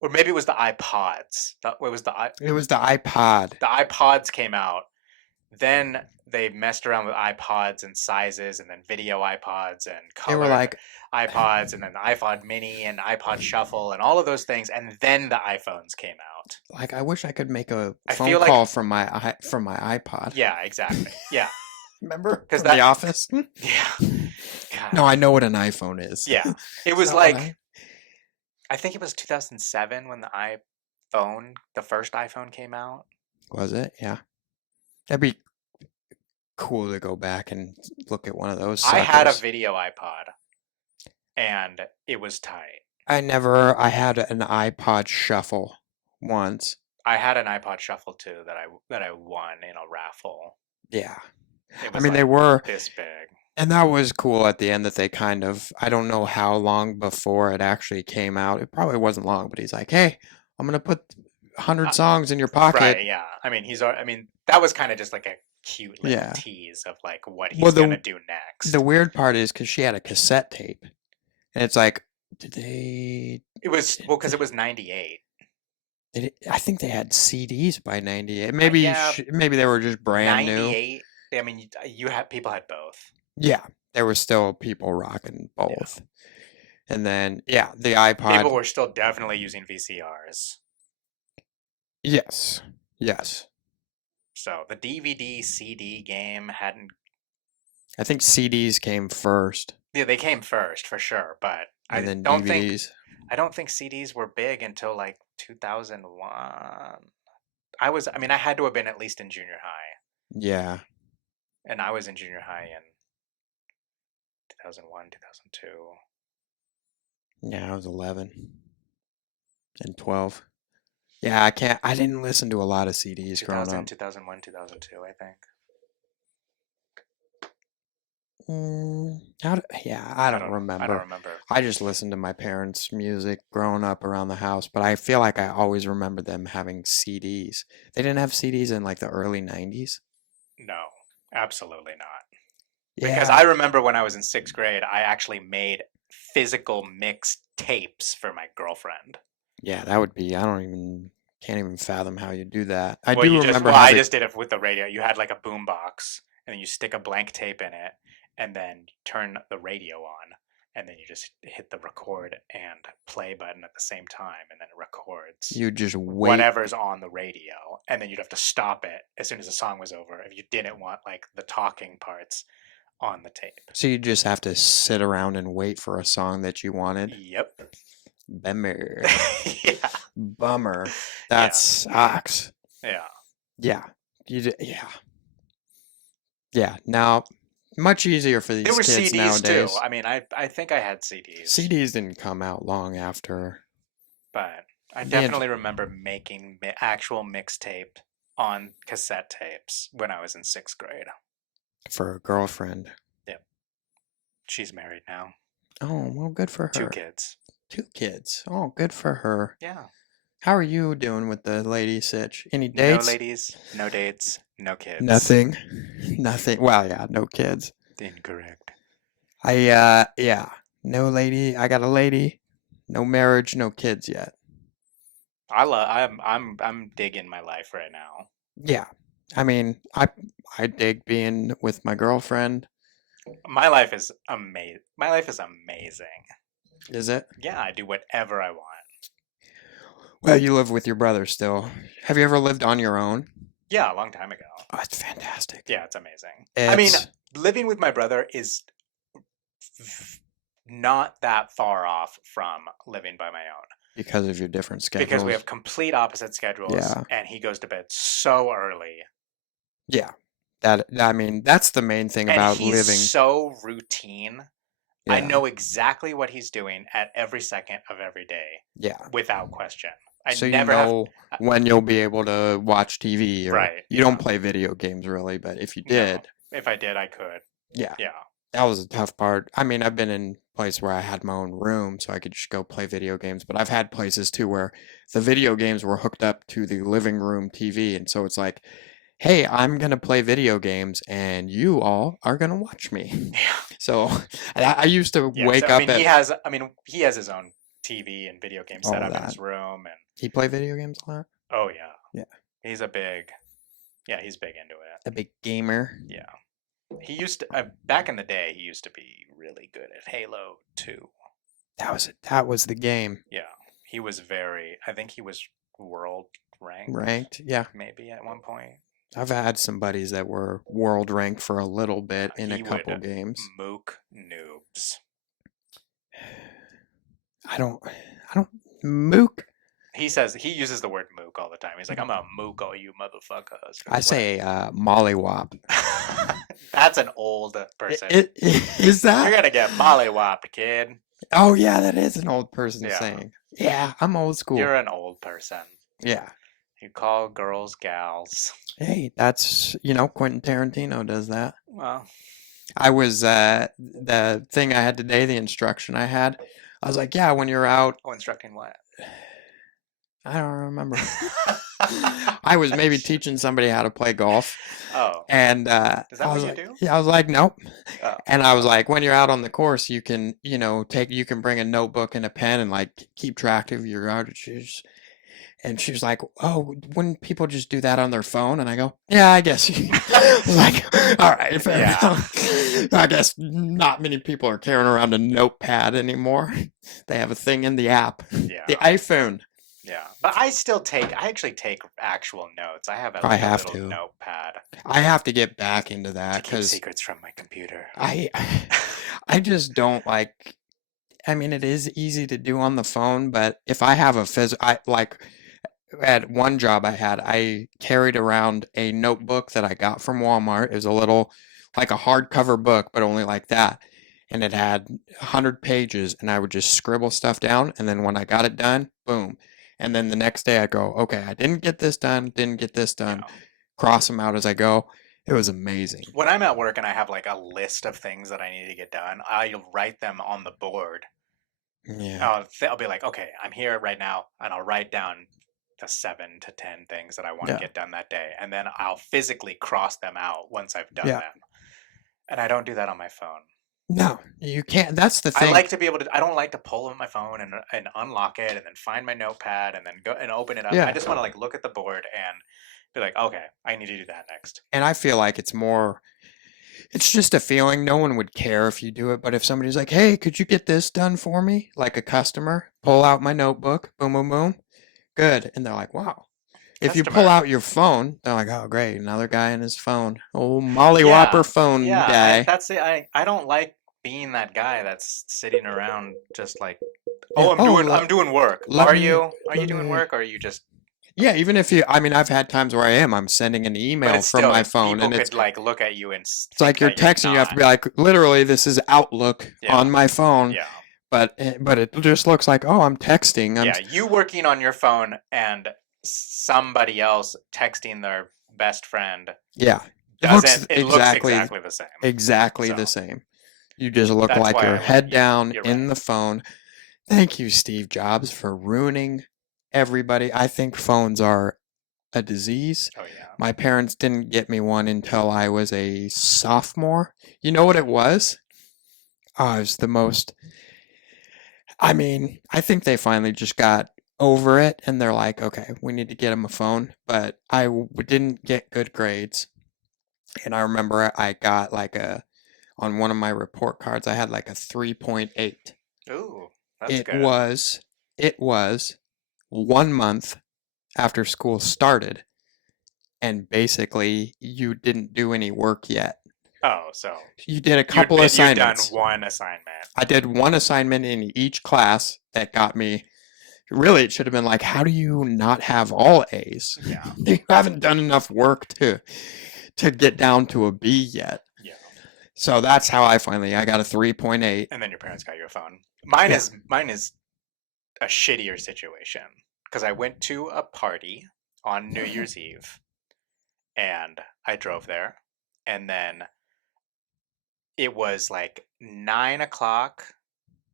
or maybe it was the iPods. It was the It was the iPod. the iPods came out. Then they messed around with iPods and sizes, and then video iPods and They were color like, iPods, and then the iPod Mini and iPod Shuffle and all of those things, and then the iPhones came out. I wish I could make a I phone feel like- call from my iPod. Yeah, exactly. Yeah, Remember? 'Cause From The that- Office? yeah. God. No, I know what an iPhone is. Yeah, it was So like I think it was 2007 when the first iPhone came out. Was it? Yeah. That'd be cool to go back and look at one of those. I had a suckers. video iPod, and it was tight. I had an iPod Shuffle once. I had an iPod Shuffle too that I won in a raffle. Yeah. It I was mean, they like were, this big. and that was cool at the end that they kind of, I don't know how long before it actually came out. It probably wasn't long, but he's like, hey, I'm going to put 100 songs in your pocket. Right, yeah. I mean, that was kind of just like a cute little Yeah. tease of like what he's Well, going to do next. The weird part is because she had a cassette tape, and it's like, did they? It was, well, because it was 98. I think they had CDs by '98. Maybe yeah. maybe they were just brand new. 98. I mean, people had both. Yeah, there were still people rocking both. And then the iPod. People were still definitely using VCRs. Yes. So the DVD CD game hadn't. I think CDs came first, Yeah, they came first for sure, but and then don't DVDs. think CDs were big until like 2001. I mean, I had to have been at least in junior high, Yeah. and I was in junior high in 2001, 2002. Yeah, I was 11 and 12. Yeah, I didn't listen to a lot of CDs growing 2000, up. 2001, 2002, I think. Yeah, I don't I don't remember. remember. I just listened to my parents' music growing up around the house, but I feel like I always remember them having CDs. They didn't have CDs in like the early 90s. No, absolutely not. Because Yeah. I remember when I was in 6th grade, I actually made physical mixed tapes for my girlfriend. Yeah, that would be, can't even fathom how you do that. I Well, do remember I having, just did it with the radio. You had like a boom box, and then you stick a blank tape in it, and then turn the radio on, and then you just hit the record and play button at the same time, and then it records you just wait. whatever's on the radio, and then you'd have to stop it as soon as the song was over if you didn't want like the talking parts on the tape. So you just have to sit around and wait for a song that you wanted. Yep. Bummer. Yeah. Bummer. That sucks. Yeah. Yeah. Yeah. Yeah. Now, much easier for these There were kids CDs nowadays. too. I mean, I think I had CDs. CDs didn't come out long after. But I definitely remember making actual mixtape on cassette tapes when I was in 6th grade. For a girlfriend. Yep. She's married now. Oh, well, good for her. 2 kids. 2 kids. Oh, good for her. Yeah. How are you doing with the lady sitch? Any dates? No ladies, no dates, no kids. Nothing. Nothing. Well, yeah, no kids. Incorrect. Yeah. No lady. I got a lady. No marriage, no kids yet. I'm digging my life right now. Yeah. I mean, I dig being with my girlfriend. My life is amazing. My life is amazing. Is it? Yeah, I do whatever I want. Well, you live with your brother still. Have you ever lived on your own? Yeah, a long time ago. Oh, it's fantastic. Yeah, it's amazing. I mean, living with my brother is not that far off from living by my own. Because of your different schedules. Because we have complete opposite schedules. Yeah. And he goes to bed so early. Yeah. That's the main thing about he's living. So routine. Yeah. I know exactly what he's doing at every second of every day. Yeah. Without question. So you know when you'll be able to watch TV. Or right. You don't play video games really, but if you did. No. If I did, I could. Yeah. Yeah. That was a tough part. I mean, I've been in a place where I had my own room, so I could just go play video games. But I've had places too where the video games were hooked up to the living room TV, and so it's like, hey, I'm gonna play video games, and you all are gonna watch me. Yeah. So I used to wake up. He has his own TV and video game setup in his room, and he play video games a lot. Oh yeah. Yeah. He's big into it. A big gamer. Yeah. He used to, back in the day, he used to be really good at Halo 2. That was the game. Yeah. He was I think he was world ranked. Ranked, yeah. Maybe at one point. I've had some buddies that were world ranked for a little bit in a couple games. Mook noobs. I don't mook. He uses the word mook all the time. He's like, I'm gonna mook all you motherfuckers. I say mollywop. That's an old person. Is that? You're gonna get mollywopped, kid. Oh yeah, that is an old person saying. Yeah, I'm old school. You're an old person. Yeah. You call girls gals. Hey, that's Quentin Tarantino does that. Well, I was the thing I had today, the instruction I had. I was like, yeah, when you're out. Oh, instructing what? I don't remember. I was maybe teaching somebody how to play golf. Oh. And is that what you do? Yeah, I was like, nope. Oh. And I was like, when you're out on the course, you can, you can bring a notebook and a pen and like keep track of your outages. And she was like, oh, wouldn't people just do that on their phone? And I go, yeah, I guess. I was like, all right. I guess not many people are carrying around a notepad anymore. They have a thing in the app. Yeah. The iPhone. Yeah. But I actually take actual notes. I have a little notepad. I have to get back into that because secrets from my computer. I just don't like. I mean, it is easy to do on the phone, but if I have at one job I had, I carried around a notebook that I got from Walmart. It was a little, like a hardcover book, but only like that. And it had 100 pages, and I would just scribble stuff down. And then when I got it done, boom. And then the next day I'd go, okay, I didn't get this done, didn't get this done. Yeah. Cross them out as I go. It was amazing. When I'm at work and I have like a list of things that I need to get done, I'll write them on the board. Yeah. I'll be like, okay, I'm here right now, and I'll write down the 7 to 10 things that I want to Yeah. get done that day, and then I'll physically cross them out once I've done Yeah. them. And I don't do that on my phone. No, you can't. That's the I thing. like to be able to. I don't like to pull up my phone and unlock it and then find my notepad and then go and open it up. Yeah. I just want to like look at the board and be like, okay, I need to do that next. And I feel like it's just a feeling. No one would care if you do it, but if somebody's like, hey, could you get this done for me? Like a customer, pull out my notebook, boom, boom, boom, good. And they're like, wow. If you pull Customer. out your phone, they're like, oh, great, another guy in his phone. Oh, Molly Yeah, Whopper phone Yeah, guy. that's it. I don't like being that guy that's sitting around just like, Yeah, oh, oh, I'm doing work. let Are me- you? Are you let doing me- work, or are you just? Yeah, even if I mean, I've had times where I'm sending an But email it's from still, my phone, people and it's could like look at you and it's like think you're that you're texting. You have to not. be like, literally, this is Outlook Yeah. on my phone. Yeah, But it just looks like, oh, I'm texting. yeah. You working on your phone and somebody else texting their best friend Yeah. It looks doesn't. It looks exactly the same. exactly So, the same. You just look that's like why I you're like head you. down You're in right. the phone. Thank you, Steve Jobs, for ruining everybody. I think phones are a disease. Oh yeah. My parents didn't get me one until I was a sophomore. You know what it was? Oh, it was the most. I mean, I think they finally just got over it and they're like, okay, we need to get him a phone. But didn't get good grades. And I remember I got on one of my report cards, I had like a 3.8. Ooh, that's It good. was 1 month after school started. And basically, you didn't do any work yet. Oh, so You did a couple assignments. You've done one assignment. I did one assignment in each class that got me. Really, it should have been like, how do you not have all A's? Yeah. You haven't done enough work to get down to a B yet. Yeah. So that's how I got a 3.8. And then your parents got you a phone. Mine Yeah. is a shittier situation because I went to a party on New Year's Eve, and I drove there, and then it was like 9 o'clock,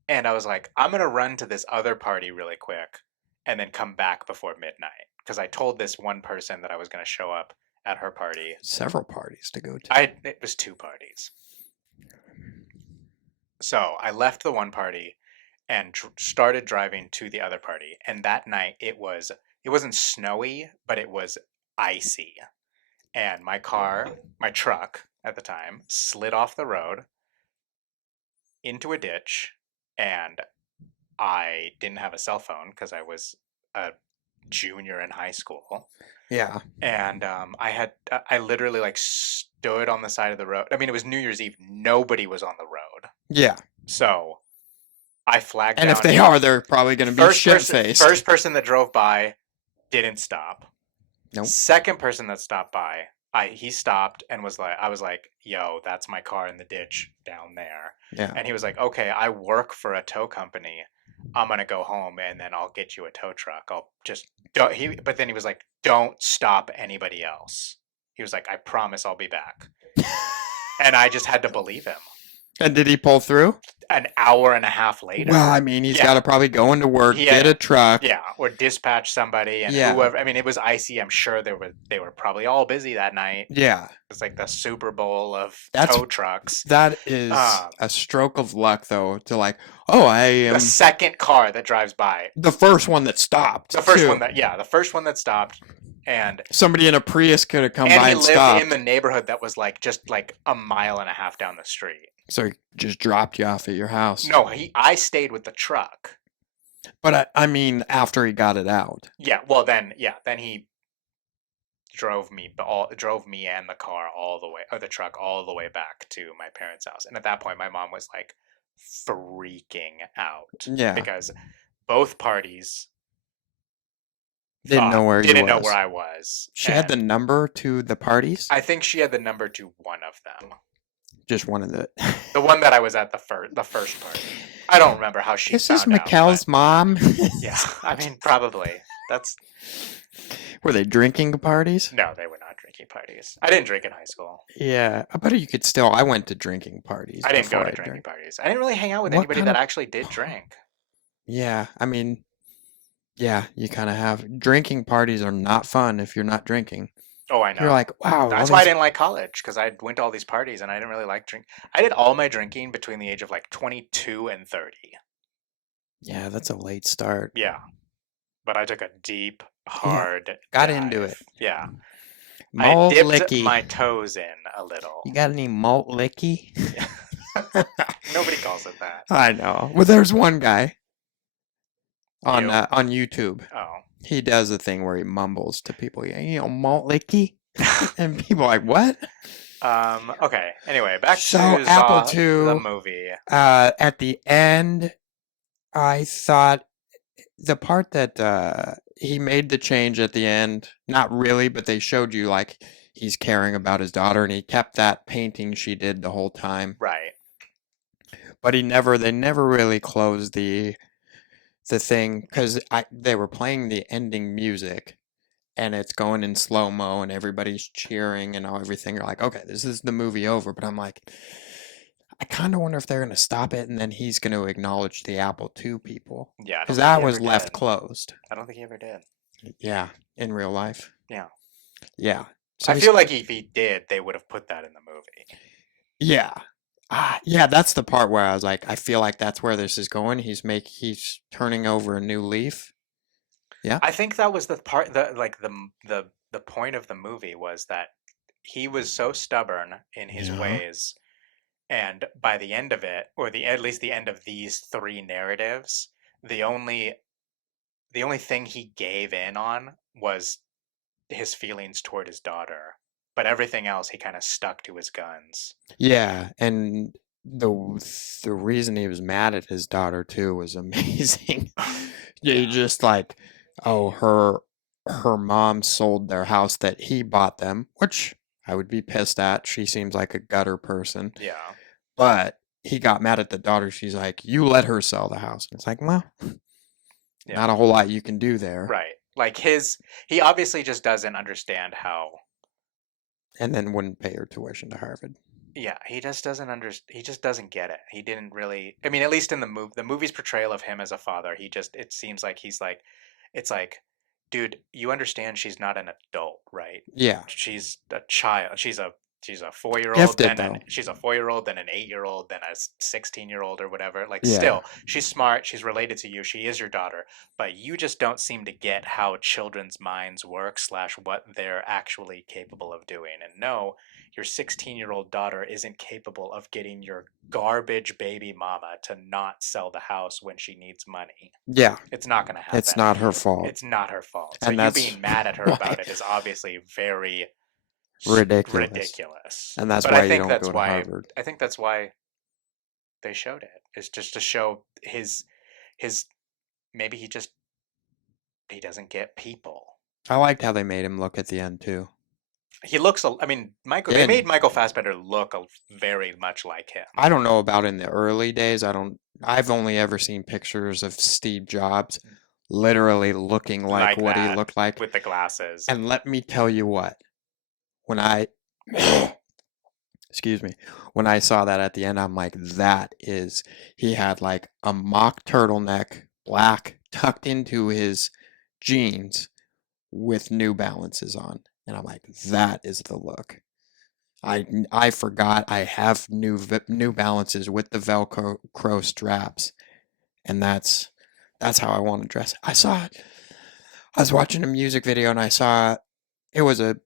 and I was like, I'm gonna run to this other party really quick, and then come back before midnight because I told this one person that I was gonna show up at her party. Several parties to go to. It was 2 parties. So I left the one party and started driving to the other party. And that night it wasn't snowy, but it was icy. And my truck at the time, slid off the road into a ditch, and I didn't have a cell phone because I was a junior in high school. Yeah. And I literally like stood on the side of the road. I mean, it was New Year's Eve. Nobody was on the road. Yeah. So I flagged And down. if they are, they're probably going to be shit-faced. First person that drove by didn't stop. Nope. Second person that stopped by, he stopped and I was like, yo, that's my car in the ditch down there. Yeah. And he was like, okay, I work for a tow company. I'm going to go home and then I'll get you a tow truck. But then he was like, don't stop anybody else. He was like, I promise I'll be back. And I just had to believe him. And did he pull through? An hour and a half later. Well, I mean, he's got to probably go into work, Yeah. get a truck. Yeah, or dispatch somebody and Yeah. whoever. I mean, it was icy. I'm sure they were probably all busy that night. Yeah. It's like the Super Bowl of That's- tow trucks. That is a stroke of luck, though, to like, oh, I am The second car that drives by. the first one that stopped. The first too. one the first one that stopped. And Somebody in a Prius could have come by he and lived stopped. in the neighborhood that was like just like a mile and a half down the street. So he just dropped you off at your house. No, I stayed with the truck. But I mean, after he got it out. Yeah, well then he drove me and the car all the way, or the truck all the way back to my parents' house. And at that point, my mom was like freaking out. Yeah. Because both parties Didn't know where you didn't know was. where I was. She had the And number to the parties? I think she had the number to one of them. Just one of the... The one that I was at the first party. I don't remember how she This is found out. Mikkel's mom. Yeah, I mean, probably. Were they drinking parties? No, they were not drinking parties. I didn't drink in high school. Yeah, I bet you could still... I went to drinking parties. I didn't go before to I drinking drank. parties. I didn't really hang out with What anybody kind that of- actually did drink. Yeah, I mean... Yeah, you kind of have... Drinking parties are not fun if you're not drinking. Oh, I know. You're like, wow. That's why I didn't like college, because I went to all these parties and I didn't really like drink. I did all my drinking between the age of like 22 and 30. Yeah, that's a late start. Yeah. But I took a deep, hard got dive. into it. Yeah. Malt I dipped licky. my toes in a little. You got any malt licky? Nobody calls it that. I know. Well, there's one guy on You? on YouTube. Oh. He does a thing where he mumbles to people, malt licky, and people are like, what? Okay. Anyway, back So, to Apple Saw, II, the movie. At the end, I thought the part that he made the change at the end, not really, but they showed you like he's caring about his daughter, and he kept that painting she did the whole time. Right. But they never really closed the thing because they were playing the ending music, and it's going in slow mo, and everybody's cheering and everything. You're like, okay, this is the movie over. But I'm like, I kind of wonder if they're gonna stop it, and then he's gonna acknowledge the Apple II people. Yeah. Because that was left closed. I don't think he ever did. Yeah, in real life. Yeah. Yeah. So I feel like if he did, they would have put that in the movie. Yeah. Yeah, that's the part where I was like, I feel like that's where this is going. He's turning over a new leaf. Yeah. I think that was the part that the point of the movie was that he was so stubborn in his Yeah. ways, and by the end of it, or at least the end of these three narratives, the only thing he gave in on was his feelings toward his daughter. But everything else, he kind of stuck to his guns. Yeah, and the reason he was mad at his daughter too was amazing. You just like, oh, her mom sold their house that he bought them, which I would be pissed at. She seems like a gutter person. Yeah. But he got mad at the daughter. She's like, you let her sell the house. And it's like, well, Yeah. not a whole lot you can do there. Right. Like he obviously just doesn't understand how. And then wouldn't pay her tuition to Harvard. Yeah, he just doesn't he just doesn't get it. He didn't really. I mean, at least in the movie's portrayal of him as a father, it seems like he's like, it's like, dude, you understand she's not an adult, right? Yeah. She's a child. She's a 4-year-old, Gifted, then though. she's a 4-year-old, then an 8-year-old, then a 16-year-old or whatever. Like, Yeah. still, she's smart. She's related to you. She is your daughter, but you just don't seem to get how children's minds work / what they're actually capable of doing. And no, your 16-year-old daughter isn't capable of getting your garbage baby mama to not sell the house when she needs money. Yeah. It's not going to happen. It's not her fault. It's not her fault. So And you that's being mad at her why- about it is obviously very ridiculous. And that's But why I you think don't that's go to why Harvard. I think that's why they showed it. It's just to show his maybe he doesn't get people. I liked how they made him look at the end too. He looks. I mean, They Did. made Michael Fassbender look very much like him. I don't know about in the early days. I've only ever seen pictures of Steve Jobs literally looking like what he that, looked like. with the glasses. And let me tell you what, when I, excuse me, when I saw that at the end, I'm like, he had like a mock turtleneck, black, tucked into his jeans with New Balances on. And I'm like, that is the look. I forgot I have New Balances with the Velcro straps. And that's how I want to dress. I was watching a music video and I saw it was a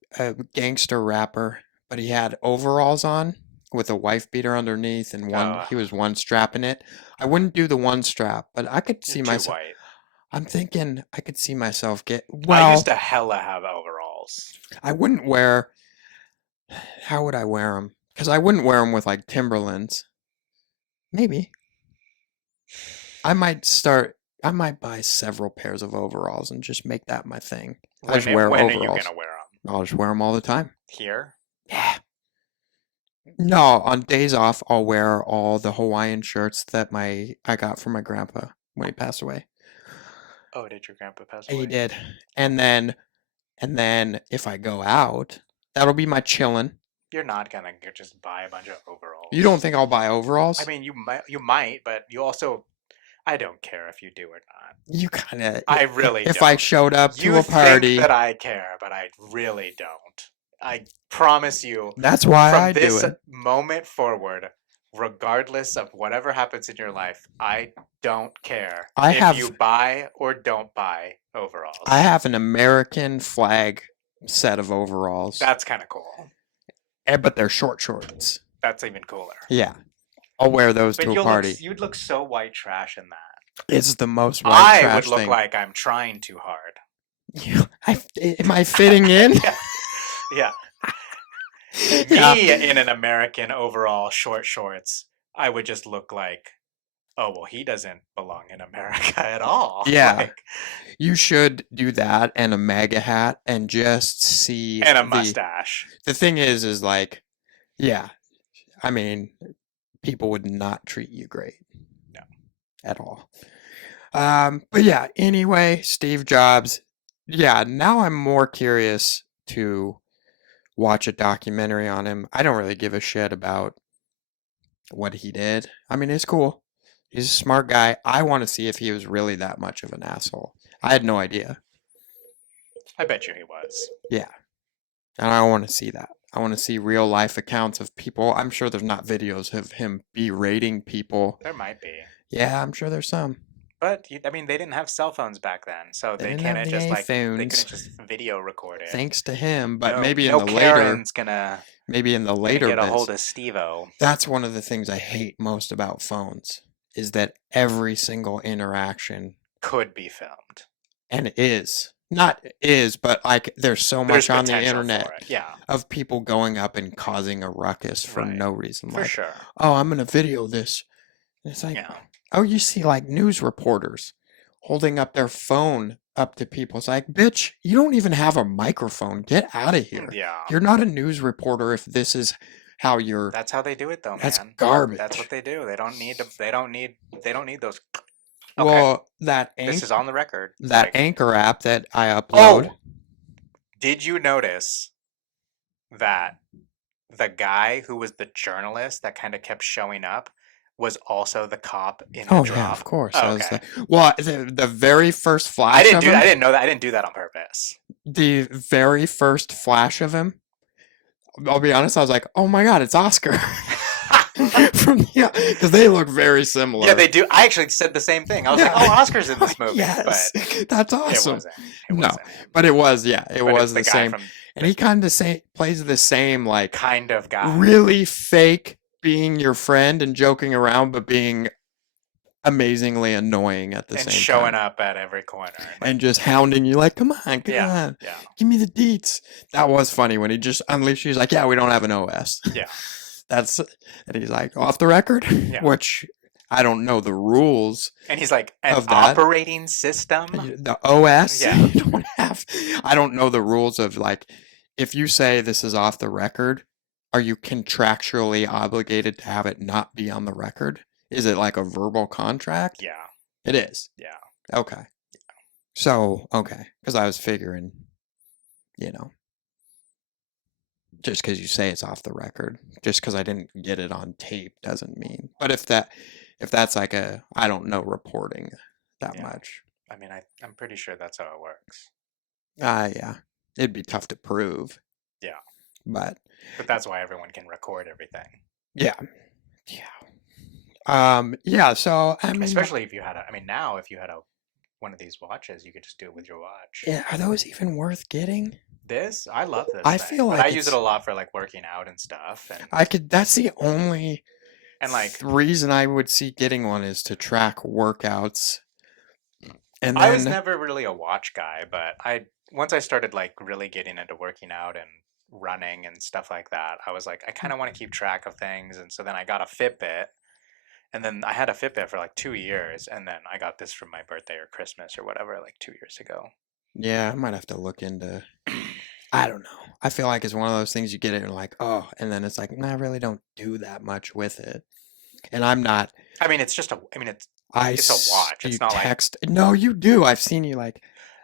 gangster rapper, but he had overalls on with a wife beater underneath and he was one strapping it. I wouldn't do the one strap, but I could see myself. White. I'm thinking I could see myself I well. used to hella have overalls. I wouldn't wear. How would I wear them? Because I wouldn't wear them with like Timberlands. Maybe. I might start I might buy several pairs of overalls and just make that my thing. I just wear When are you overalls. gonna wear them? I'll just wear them all the time. Here? Yeah. No, on days off, I'll wear all the Hawaiian shirts that I got from my grandpa when he passed away. Oh, did your grandpa pass He away? did. And then if I go out, that'll be my chillin'. You're not gonna just buy a bunch of overalls. You don't think I'll buy overalls? I mean, you might, but you also. I don't care if you do or not. You kind of. I really If don't. I showed up You to a party, think that I care, but I really don't. I promise you. that's why From I do this it. moment forward, regardless of whatever happens in your life, I don't care if you buy or don't buy overalls. I have an American flag set of overalls. That's kind of cool. But they're short shorts. That's even cooler. Yeah. I'll wear those to a party. You'd look so white trash in that. It's the most white trash I would look thing. like I'm trying too hard. Am I fitting in? Yeah. Yeah. Me in an American overall short shorts, I would just look like, oh, well, he doesn't belong in America at all. Yeah. You should do that and a MAGA hat and just see. And a mustache. The thing is like, yeah, I mean, people would not treat you great. No. At all. But yeah, anyway, Steve Jobs. Yeah, now I'm more curious to watch a documentary on him. I don't really give a shit about what he did. I mean, it's cool. He's a smart guy. I want to see if he was really that much of an asshole. I had no idea. I bet you he was. Yeah. And I want to see that. I want to see real life accounts of people. I'm sure there's not videos of him berating people. There might be. Yeah, I'm sure there's some. But I mean, they didn't have cell phones back then, so they couldn't just video record it. Thanks to him, but maybe in the later get a hold of Steve-O. That's one of the things I hate most about phones is that every single interaction could be filmed, and but like there's so much on the internet of people going up and causing a ruckus for no reason. For sure. Oh, I'm gonna video this. And it's like, oh, you see like news reporters holding up their phone up to people. It's like, bitch, you don't even have a microphone. Get out of here. Yeah. You're not a news reporter if this is how you're. That's how they do it, though, man. That's garbage. That's what they do. They don't need those. Okay. Well, this is on the record. That Anchor app that I upload. Oh, did you notice that the guy who was the journalist that kind of kept showing up was also the cop in the drop? Yeah, of course. Oh, okay. The very first flash I didn't know that. I didn't do that on purpose. The very first flash of him, I'll be honest, I was like, oh my God, it's Oscar. Because they look very similar. Yeah, they do. I actually said the same thing. I was like, oh, Oscar's in this movie. Yes, but that's awesome. It wasn't. But it was, it was the same. And he kind of plays the same, like, kind of guy. Really fake being your friend and joking around, but being amazingly annoying at the same time. And showing up at every corner. And just hounding you like, come on. Give me the deets. That was funny when he just unleashed, he's like, yeah, we don't have an OS. Yeah. And he's like, off the record? Yeah. Which I don't know the rules. And he's like, an operating system? The OS? Yeah. You don't have, I don't know the rules of like, if you say this is off the record, are you contractually obligated to have it not be on the record? Is it like a verbal contract? Yeah. It is? Yeah. Okay. Yeah. So, okay. Because I was figuring, just because you say it's off the record, just because I didn't get it on tape doesn't mean. But if that's like I don't know reporting that much. I mean, I'm pretty sure that's how it works. Yeah. It'd be tough to prove. Yeah. But that's why everyone can record everything. Yeah. Yeah. So I mean, especially if you had now if you had one of these watches, you could just do it with your watch. Yeah. Are those even worth getting? I love this. I feel like I use it a lot for like working out and stuff. And that's the only reason I would see getting one is to track workouts. And then, I was never really a watch guy, but once I started like really getting into working out and running and stuff like that, I was like, I kind of want to keep track of things, and so then I got a Fitbit, And then I had a Fitbit for like 2 years, and then I got this for my birthday or Christmas or whatever, like 2 years ago. Yeah, I might have to look into. I don't know. I feel like it's one of those things you get it and like, oh, and then it's like, nah, I really don't do that much with it. And I'm not. I mean, it's just a. I mean, it's I it's a watch. you It's not like text. No, you do. I've seen you like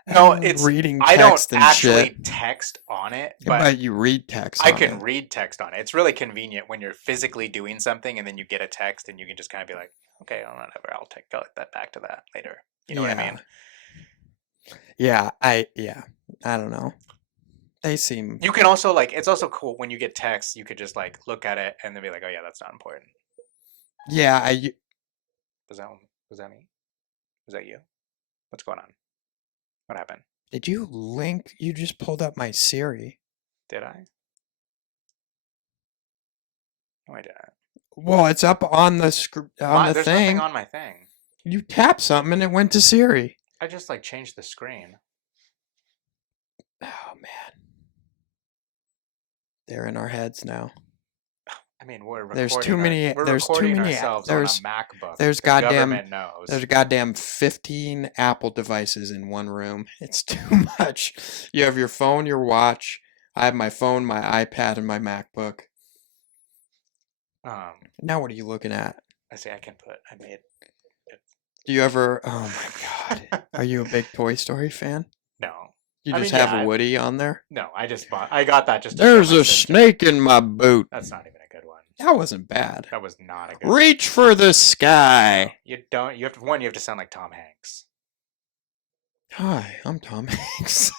no. It's reading I don't text and actually shit. text on it, But but you read text I on can it. read text on it. It's really convenient when you're physically doing something and then you get a text and you can just kind of be like, okay, whatever. I'll take that back to that later. You know what I Yeah. mean? Yeah, I don't know. They seem. You can also like. It's also cool when you get texts. You could just like look at it and then be like, oh yeah, that's not important. Yeah, Was that me? Was that you? What's going on? What happened? did you link? You just pulled up my Siri. Did I? No, I didn't. Well, it's up on the on the There's thing. nothing on my thing. You tapped something and it went to Siri. I just like changed the screen. Oh man, they're in our heads now. I mean, we're recording. There's too many. We're There's too recording many. ourselves There's on a MacBook. there's The goddamn. government knows. There's goddamn 15 Apple devices in one room. It's too much. You have your phone, your watch. I have my phone, my iPad, and my MacBook. Now what are you looking at? I say I made. Do you ever? Oh my God. Are you a big Toy Story fan? No. You I just mean, have yeah, a Woody on there? No, I got that just to show There's my a sister. snake in my boot. That's not even a good one. That wasn't bad. That was not a good Reach for the sky. You don't. You have to sound like Tom Hanks. Hi, I'm Tom Hanks.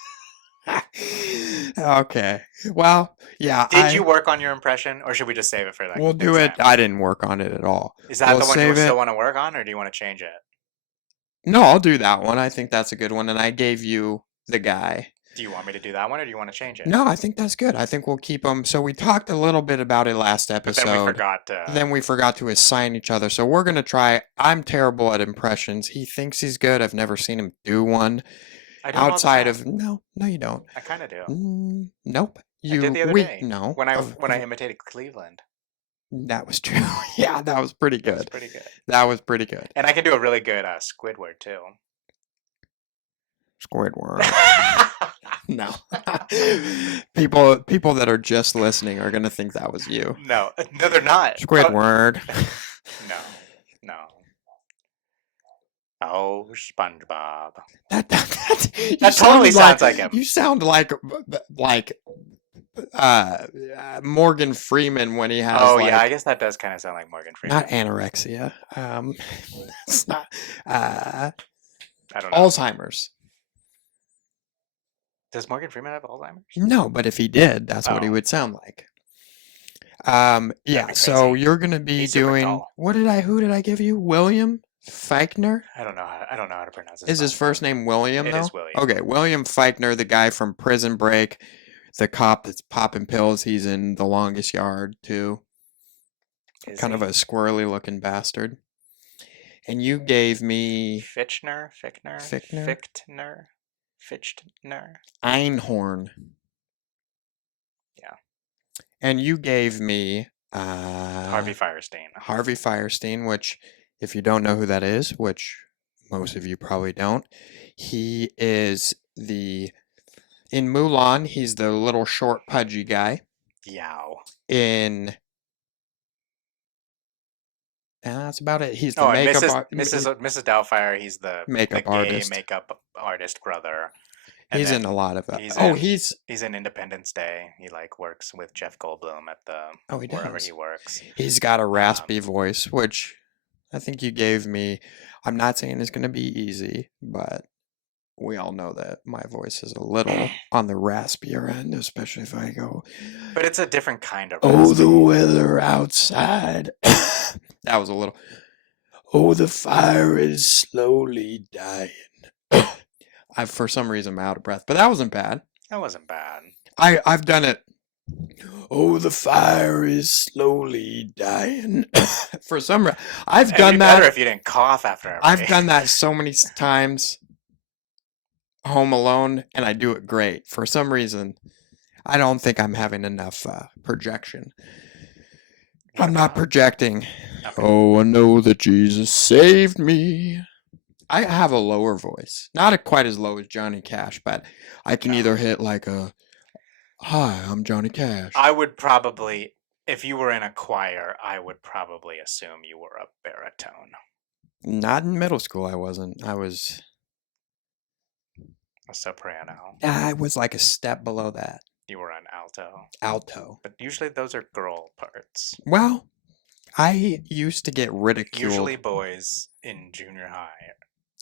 Okay. Well, yeah. Did you work on your impression, or should we just save it for like? We'll do it. I didn't work on it at all. Is that We'll the one you save it. still want to work on, or do you want to change it? No, I'll do that one. I think that's a good one. And I gave you the guy. Do you want me to do that one, or do you want to change it? No, I think that's good. I think we'll keep them. So we talked a little bit about it last But episode. then we forgot to. Then we forgot to assign each other. So we're going to try. I'm terrible at impressions. He thinks he's good. I've never seen him do one. I don't Outside know of. No, you don't. I kind of do. Nope. I did the other day. No. When I imitated Cleveland. That was true. Yeah, that was pretty good. That was pretty good. That was pretty good. And I can do a really good Squidward too. Squidward. No. People that are just listening are gonna think that was you. No, they're not. Squidward. No. Oh, SpongeBob. That totally sounds like him. You sound like Morgan Freeman when he has. Oh yeah, I guess that does kind of sound like Morgan Freeman. Not anorexia. It's not. I don't know. Alzheimer's. Does Morgan Freeman have Alzheimer's? No, but if he did, that's what he would sound like. Yeah. So you're gonna be He's super doing. tall. Who did I give you? William Feichner? I don't know how to pronounce it. Is his first name William, It though? is William. Okay, William Feichner, the guy from Prison Break, the cop that's popping pills. He's in The Longest Yard, too. Kind of a squirrely-looking bastard. And you gave me... Fichtner? Einhorn. Yeah. And you gave me... Harvey Firestein. Harvey Firestein, which... If you don't know who that is, which most of you probably don't, he is in Mulan, he's the little short pudgy guy. Yow. And that's about it. He's the makeup Mrs. Doubtfire, he's the makeup artist. Makeup artist brother. And he's in a lot of he's in Independence Day. He like works with Jeff Goldblum at the he wherever does. he works. He's got a raspy voice, which I think you gave me. I'm not saying it's going to be easy, but we all know that my voice is a little on the raspier end, especially if I go. But it's a different kind of. Oh, the weather outside. That was a little. Oh, the fire is slowly dying. For some reason, I'm out of breath, but that wasn't bad. That wasn't bad. I've done it. Oh, the fire is slowly dying. For some reason, I've done that. Better if you didn't cough after everybody. I've done that so many times. Home Alone, and I do it great. For some reason, I don't think I'm having enough projection. I'm not projecting. Okay. Oh, I know that Jesus saved me. I have a lower voice. Not quite as low as Johnny Cash, but I can either hit like a, hi, I'm Johnny Cash. I would probably, if you were in a choir, I would probably assume you were a baritone. Not in middle school, I wasn't. I was A soprano. like a step below that. You were an alto. Alto. But usually those are girl parts. Well, I used to get ridiculed. Usually boys in junior high.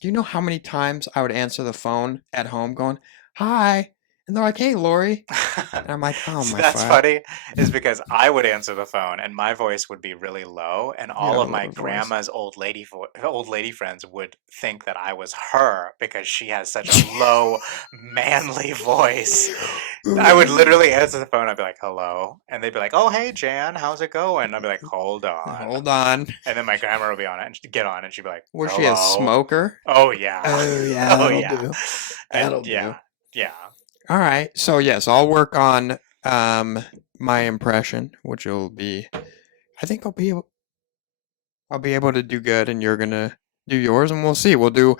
Do you know how many times I would answer the phone at home going, hi? And they're like, hey, Lori. And I'm like, oh, my That's fuck. funny, is because I would answer the phone and my voice would be really low, and all have of a my low voice. grandma's old lady friends would think that I was her because she has such a low, manly voice. I would literally answer the phone. I'd be like, hello. And they'd be like, oh, hey, Jan, how's it going? I'd be like, hold on. Hold on. And then my grandma would be on it and she'd get on and she'd be like, Was hello. she a smoker? Oh, yeah. Oh, yeah. Oh, That'll yeah. do. And That'll do. Yeah. All right. So, yes, I'll work on my impression, which will be, I think I'll be able to do good, and you're going to do yours, and we'll see. You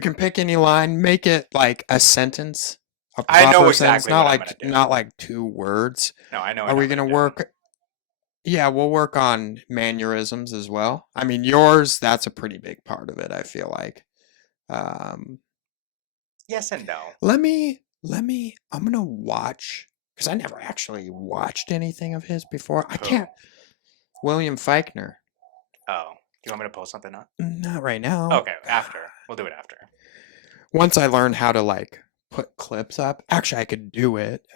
can pick any line, make it like a sentence. A proper I know sentence, exactly what I'm gonna do. not like 2 words. No, I know. Are we going to work? Yeah, we'll work on mannerisms as well. I mean, yours, that's a pretty big part of it, I feel like. Yes and no. I'm going to watch, because I never actually watched anything of his before. I can't. William Feichner. Oh, do you want me to pull something up? Not right now. Okay, after. We'll do it after. Once I learn how to like put clips up, actually I could do it.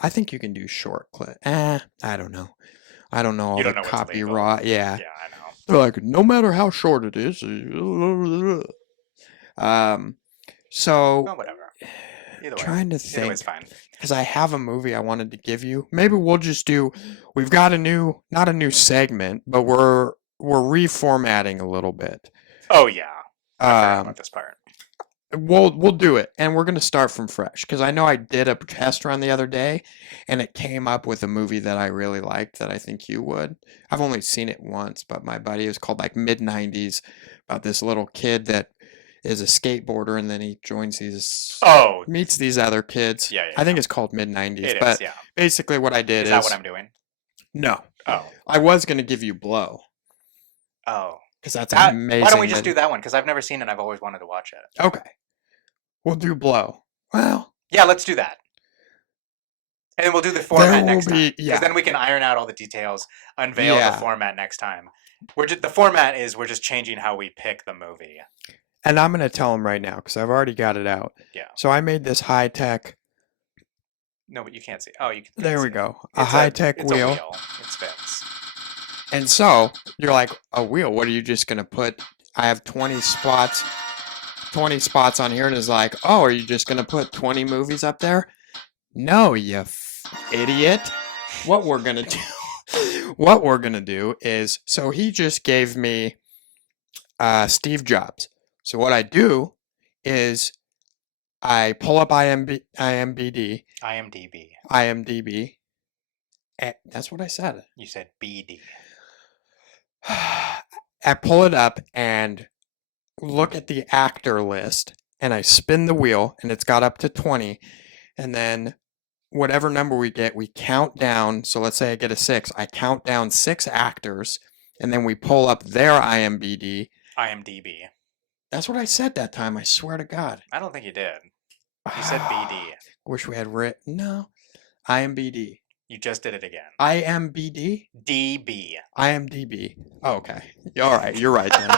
I think you can do short clip. I don't know. I don't know all You the don't know what's legal. copyright. Yeah. Yeah, I know. They're like, no matter how short it is. So Well, whatever. Either way. trying to Either way's think, fine. because I have a movie I wanted to give you. Maybe we'll just do. We've got not a new segment, but we're reformatting a little bit. Oh yeah. I forgot about this part. We'll do it, and we're gonna start from fresh, because I know I did a test run the other day, and it came up with a movie that I really liked that I think you would. I've only seen it once, but my buddy, it was called like mid-90s, about this little kid that is a skateboarder, and then he joins meets these other kids. Yeah. I think it's called mid-90s, It but is, yeah. basically what I did Is that what I'm doing? No. Oh. I was gonna give you Blow. Oh. Because that's amazing. Why don't we just do that one? Because I've never seen it and I've always wanted to watch it. Okay. We'll do Blow. Well. Yeah, let's do that. And then we'll do the format next time. Yeah. Because then we can iron out all the details, unveil the format next time. The format is we're just changing how we pick the movie. And I'm going to tell them right now because I've already got it out. Yeah. So I made this high-tech. No, but you can't see. Oh, you can. There we go. A high-tech wheel. It's a wheel. It spins. And so you're like, a wheel? What are you just going to put? I have 20 spots on here, and it's like, oh, are you just going to put 20 movies up there? No, you idiot. What we're going to do is, so he just gave me Steve Jobs. So what I do is I pull up IMDb. That's what I said. You said BD. I pull it up and look at the actor list, and I spin the wheel, and it's got up to 20. And then whatever number we get, we count down. So let's say I get a 6. I count down 6 actors, and then we pull up their IMDb. That's what I said that time. I swear to God. I don't think you did. You said BD. Wish we had written. No. IMDb. You just did it again. IMBD? DB. IMDb. Oh, okay. All right. You're right then.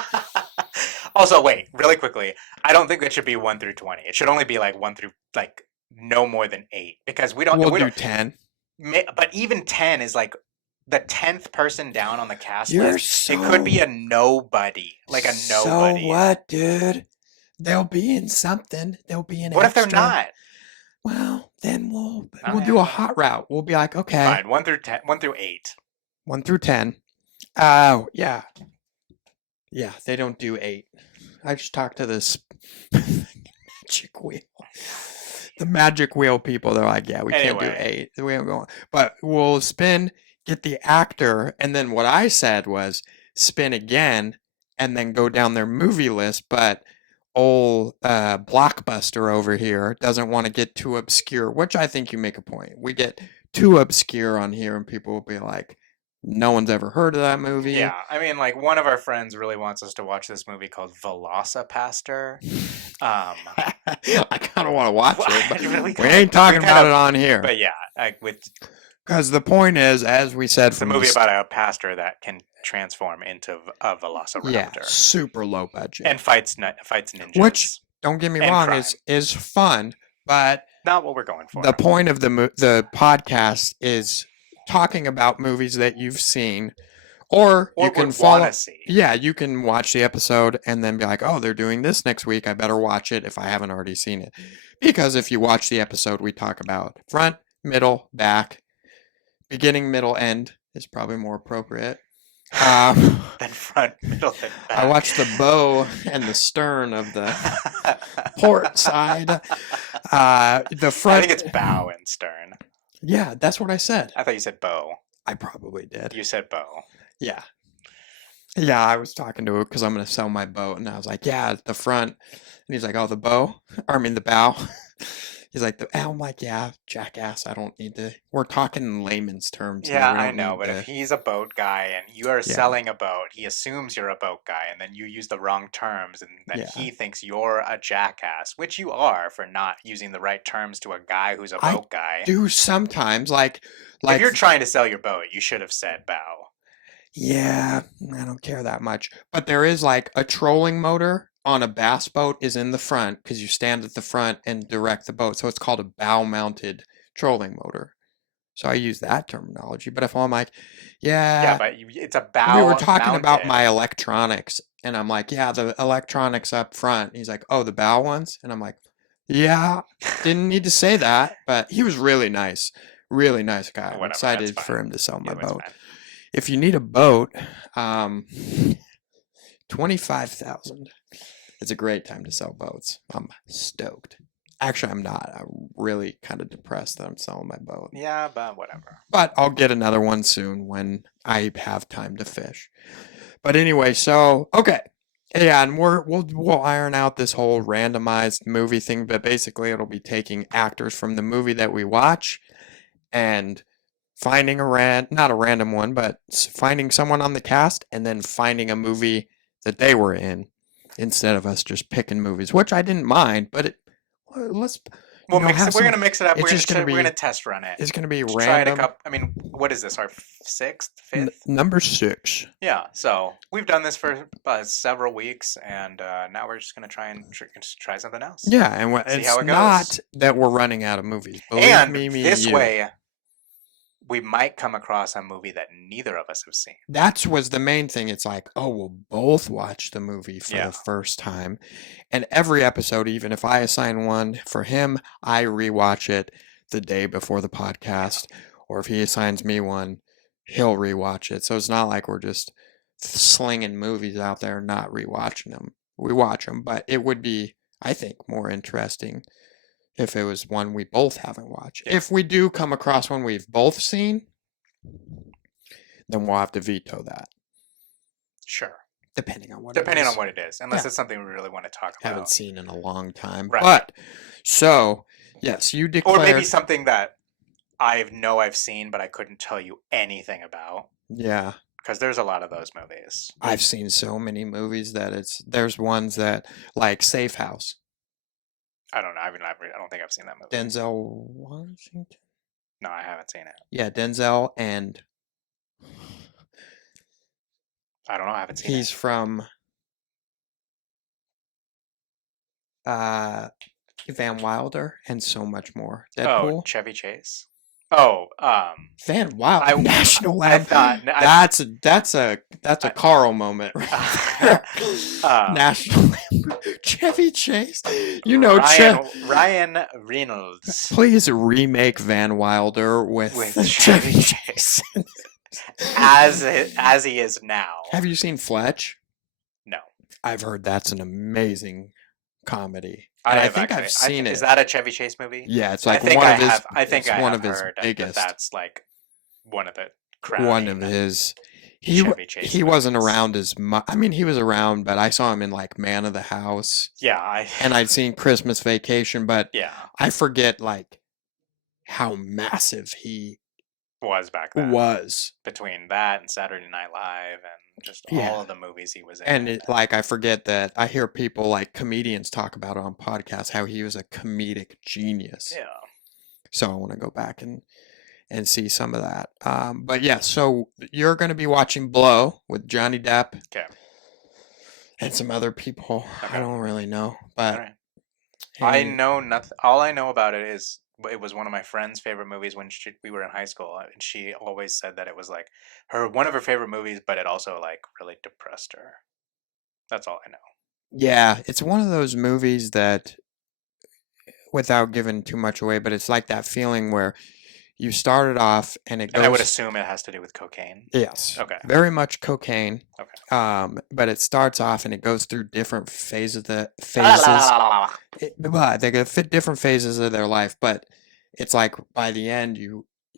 Also, wait, really quickly. I don't think it should be 1 through 20. It should only be like 1 through no more than 8, because we don't. We'll do 10. But even 10 is like the 10th person down on the cast You're list. It could be a nobody, like a nobody. So what, dude? They'll be in something. They'll be in. What extra. if they're not? Well, then we'll do a hot route. We'll be like, okay, fine. 1 through 10. 1 through 8. 1 through 10. Oh, yeah. Yeah, they don't do 8. I just talked to this magic wheel. The magic wheel people, they're like, yeah, we can't do 8. We ain't going. But we'll spin. get the actor, and then what I said was spin again and then go down their movie list, but old Blockbuster over here doesn't want to get too obscure, which I think you make a point. We get too obscure on here and people will be like, no one's ever heard of that movie. Yeah, I mean, like, one of our friends really wants us to watch this movie called Velocipaster. I kind of want to watch it, but Really we ain't talking about it on here. But yeah, like because the point is, as we said, it's a movie about a pastor that can transform into a velociraptor. Yeah, super low budget and fights ninjas. Which, don't get me wrong, crime. is fun, but not what we're going for. The point of the podcast is talking about movies that you've seen, or you can follow. Yeah, you can watch the episode and then be like, "Oh, they're doing this next week. I better watch it if I haven't already seen it." Because if you watch the episode, we talk about front, middle, back, beginning, middle, end is probably more appropriate. Then front, middle, and back. I watched the bow and the stern of the port side. The front. I think it's bow and stern. Yeah, that's what I said. I thought you said bow. I probably did. You said bow. Yeah. Yeah, I was talking to him because I'm going to sell my boat. And I was like, yeah, the front. And he's like, oh, the bow? The bow. He's like, I'm like, yeah, jackass. I don't need to. We're talking in layman's terms. Yeah, I know. But if he's a boat guy and you are selling a boat, he assumes you're a boat guy. And then you use the wrong terms. And then he thinks you're a jackass, which you are for not using the right terms to a guy who's a boat guy. I do sometimes. Like if you're trying to sell your boat, you should have said bow. Yeah, I don't care that much. But there is like a trolling motor on a bass boat is in the front because you stand at the front and direct the boat. So it's called a bow-mounted trolling motor. So I use that terminology. But if I'm like, yeah, but it's a bow. We were talking about my electronics, and I'm like, yeah, the electronics up front. And he's like, oh, the bow ones? And I'm like, yeah, didn't need to say that. But he was really nice. Really nice guy. I'm excited for him to sell my boat. If you need a boat, $25,000. It's a great time to sell boats. I'm stoked. Actually, I'm not. I'm really kind of depressed that I'm selling my boat. Yeah, but whatever. But I'll get another one soon when I have time to fish. But anyway, so okay. Yeah, and we'll iron out this whole randomized movie thing, but basically it'll be taking actors from the movie that we watch and finding not a random one, but finding someone on the cast and then finding a movie that they were in instead of us just picking movies, which I didn't mind, but we're going to mix it up. We're going to test run it. It's going to be random. Try it a couple, what is this, our sixth, fifth? Number 6. Yeah, so we've done this for several weeks, and now we're just going to try something else. Yeah, and it's how it goes. Not that we're running out of movies. Believe me, this way, we might come across a movie that neither of us have seen. That was the main thing. It's like, oh, we'll both watch the movie for the first time. And every episode, even if I assign one for him, I rewatch it the day before the podcast. Or if he assigns me one, he'll rewatch it. So it's not like we're just slinging movies out there and not rewatching them. We watch them, but it would be, I think, more interesting if it was one we both haven't watched. If we do come across one we've both seen, then we'll have to veto that. Sure. Depending on what it is. Unless it's something we really want to talk about. Haven't seen in a long time. Right. But, so, yes, you declared... Or maybe something that I've seen, but I couldn't tell you anything about. Yeah. Because there's a lot of those movies. I've seen so many movies that there's ones that, like Safe House. I don't know. I don't think I've seen that movie. Denzel Washington? No, I haven't seen it. Yeah, Denzel and... I don't know. I haven't seen it. He's from... Van Wilder and so much more. Deadpool. Oh, Chevy Chase. Oh, Van Wilder. National Lampoon. That's a Carl moment. Right National Lampoon. Chevy Chase. You know, Ryan Reynolds. Please remake Van Wilder with Chevy Chase. as he is now. Have you seen Fletch? No. I've heard that's an amazing comedy. I think I've seen it. Is that a Chevy Chase movie? Yeah, it's like one of his biggest. That's like one of the one of crowning his. Chevy Chase He wasn't movies. around as much. I mean, he was around, but I saw him in like Man of the House, Yeah, and I'd seen Christmas Vacation, but yeah, I forget like how massive he was back then. was. Between that and Saturday Night Live and just Yeah. all of the movies he was in. And I forget that I hear people like comedians talk about it on podcasts how he was a comedic genius. Yeah. So I want to go back and see some of that. But yeah, so you're going to be watching Blow with Johnny Depp. Okay. And some other people. Okay. I don't really know, but All right. I know nothing. All I know about it is it was one of my friend's favorite movies when we were in high school, and she always said that it was like one of her favorite movies, but it also like really depressed her. That's all I know. Yeah, it's one of those movies that, without giving too much away, but it's like that feeling where you started off and it goes. And I would assume it has to do with cocaine. Yes. Okay. Very much cocaine. Okay. But it starts off and it goes through different phases. They go fit different phases of their life, but it's like by the end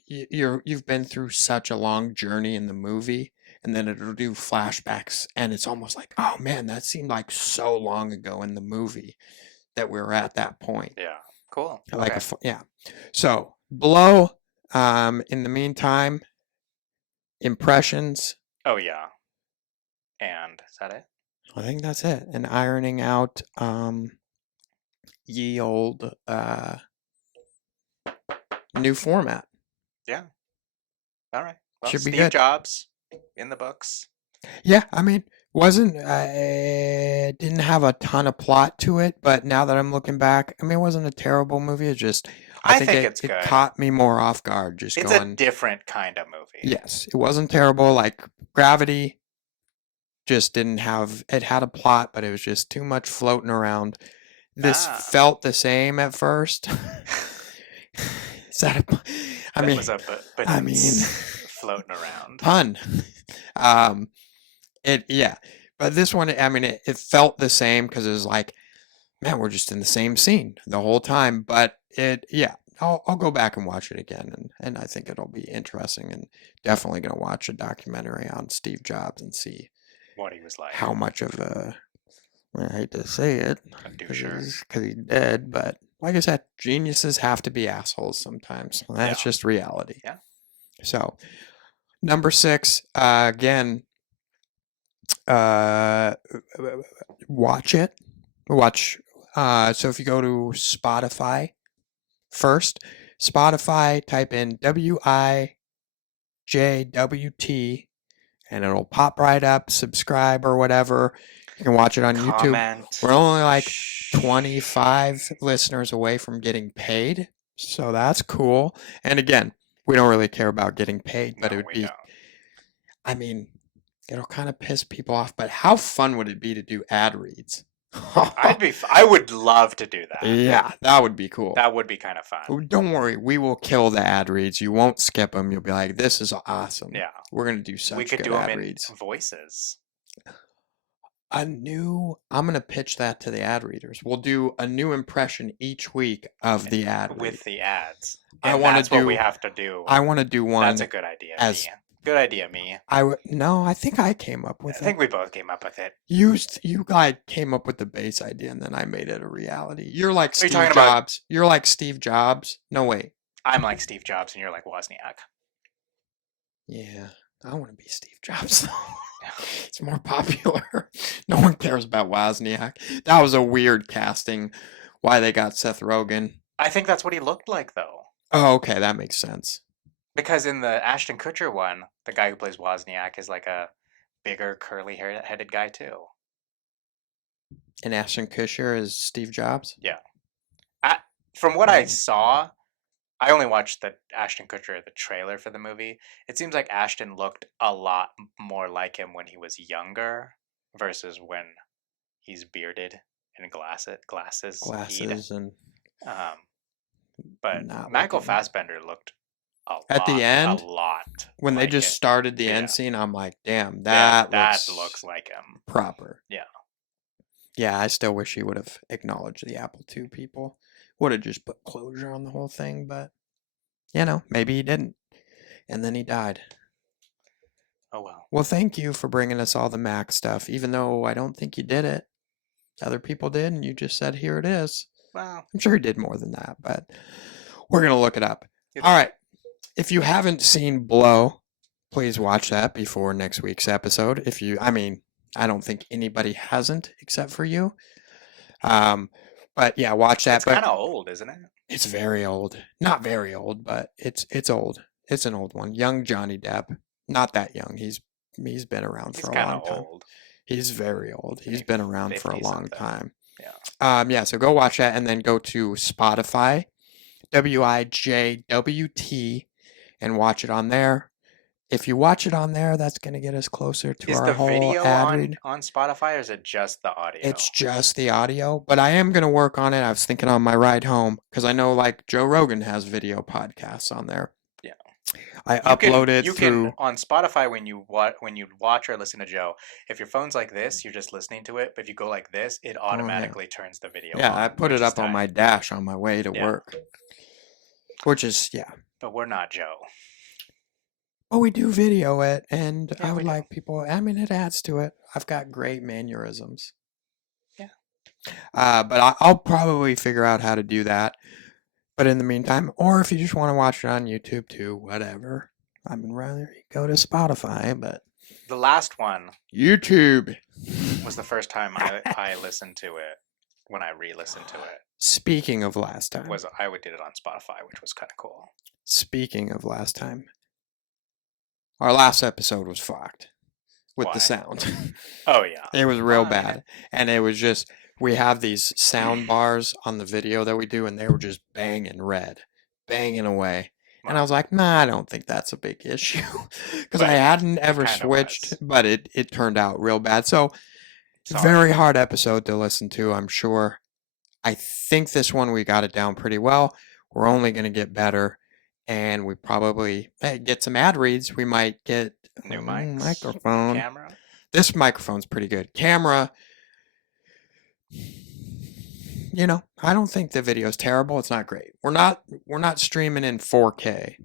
you've been through such a long journey in the movie, and then it'll do flashbacks, and it's almost like, oh man, that seemed like so long ago in the movie that we were at that point. Yeah. Cool. Like yeah. So Blow. In the meantime, impressions. Oh yeah. And is that it? I think that's it. And ironing out ye old new format. Yeah. All right. Well, Should be Steve good. Jobs in the books. Yeah, I mean, didn't have a ton of plot to it, but now that I'm looking back, I mean, it wasn't a terrible movie. It just I think it's good. It caught me more off guard. It's a different kind of movie. Yes, it wasn't terrible. Like Gravity just didn't have. It had a plot, but it was just too much floating around. This felt the same at first. Is that I mean, was a floating around pun. But this one, I mean, it felt the same because it was like, man, we're just in the same scene the whole time. But I'll go back and watch it again, and I think it'll be interesting, and definitely gonna watch a documentary on Steve Jobs and see what he was like. How much of I hate to say it, because he's dead, but like I said, geniuses have to be assholes sometimes. That's just reality. Yeah. So, number 6, again, watch it. So if you go to Spotify first, type in WIJWT, and it'll pop right up, subscribe or whatever. You can watch it on YouTube. We're only like 25 listeners away from getting paid, so that's cool. And again, we don't really care about getting paid, but it would be, I mean, it'll kind of piss people off, but how fun would it be to do ad reads? I would love to do that. Yeah, that would be cool. That would be kind of fun. Don't worry, we will kill the ad reads. You won't skip them. You'll be like, this is awesome. Yeah. We're going to do such good ad reads. We could do them in voices. I'm going to pitch that to the ad readers. We'll do a new impression each week of the ad read. With the ads. And that's what we have to do. I want to do one. That's a good idea, Good idea, me. No, I think I came up with it. I think we both came up with it. You guys came up with the base idea, and then I made it a reality. You're like Steve Jobs. You're like Steve Jobs. No, wait. I'm like Steve Jobs, and you're like Wozniak. Yeah, I want to be Steve Jobs. It's more popular. No one cares about Wozniak. That was a weird casting. Why they got Seth Rogen. I think that's what he looked like, though. Oh, okay, that makes sense. Because in the Ashton Kutcher one, the guy who plays Wozniak is like a bigger, curly-headed guy, too. And Ashton Kutcher is Steve Jobs? Yeah. From what I saw, I only watched the Ashton Kutcher, the trailer for the movie. It seems like Ashton looked a lot more like him when he was younger versus when he's bearded and glasses. And... but Michael Fassbender looked at the end, a lot. When they just started the end scene, I'm like, damn, that looks like him. Proper. Yeah. Yeah, I still wish he would have acknowledged the Apple II people. Would have just put closure on the whole thing, but, maybe he didn't. And then he died. Oh well. Well, thank you for bringing us all the Mac stuff, even though I don't think you did it. Other people did, and you just said, here it is. Well, I'm sure he did more than that, but we're going to look it up. It's- All right. If you haven't seen Blow, please watch that before next week's episode. I don't think anybody hasn't except for you. But yeah, watch that. it's kind of old, isn't it? It's very old. Not very old, but it's old. It's an old one. Young Johnny Depp. Not that young. He's been around for a long time. Old. He's very old. He's been around for a long time. Yeah. So go watch that and then go to Spotify, WIJWT, and watch it on there. If you watch it on there, that's going to get us closer to Is our the whole video ad read. on Spotify, or is it just the audio? It's just the audio, but I am going to work on it. I was thinking on my ride home, because I know like Joe Rogan has video podcasts on there. Yeah. I upload it through on Spotify when you watch or listen to Joe. If your phone's like this, you're just listening to it. But if you go like this, it automatically turns the video. Yeah, on, I put it up on my dash on my way to work. Which is But we're not Joe. Oh, we do video it, and Yeah, I we would do. like people. I mean, it adds to it. I've got great mannerisms. Yeah. But I'll probably figure out how to do that. But in the meantime, or if you just want to watch it on YouTube too, whatever. I would rather you go to Spotify, but The last one YouTube. was the first time I listened to it. When I re-listened to it, Speaking of last time. I did it on Spotify, which was kind of cool. Speaking of last time. Our last episode was fucked with Why? the sound. Oh yeah. It was real Why? bad. And it was just, we have these sound bars on the video that we do, and they were just banging away. And I was like, nah, I don't think that's a big issue. Because I But hadn't ever kinda switched, was. but it turned out real bad. So, Sorry. very hard episode to listen to, I'm sure. I think this one we got it down pretty well. We're only going to get better. And we probably get some ad reads. We might get New a mics, microphone. camera. This microphone's pretty good. Camera, I don't think the video's terrible. It's not great. We're not streaming in 4K.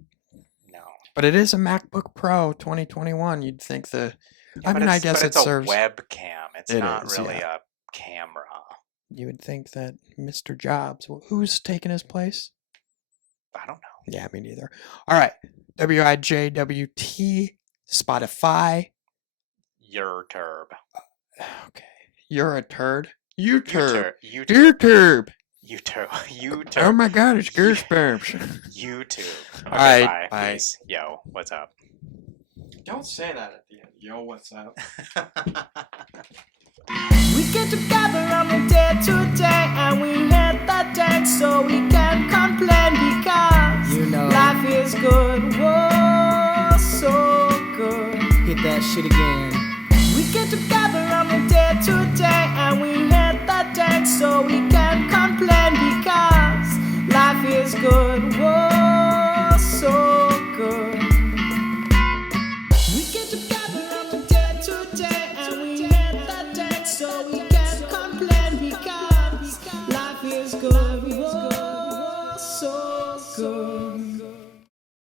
No. But it is a MacBook Pro 2021. You'd think I guess it serves. It's a webcam. It's It not is, really yeah. a camera. You would think that Mr. Jobs, who's taking his place? I don't know. Yeah, me neither. All right. WIJWT, Spotify. Your turb. Okay. You're a turd. YouTube. YouTube. YouTube. YouTube. Oh my God, it's goosebumps. YouTube. Okay, All right, bye. bye. Peace. Yo, what's up? Don't say that at the end. Yo, what's up? We get together on a day to day and we hit the deck so we can complain because life is good, whoa, so good. Hit that shit again. We get together on a day to day and we hit the deck so we can complain because life is good, whoa, so good.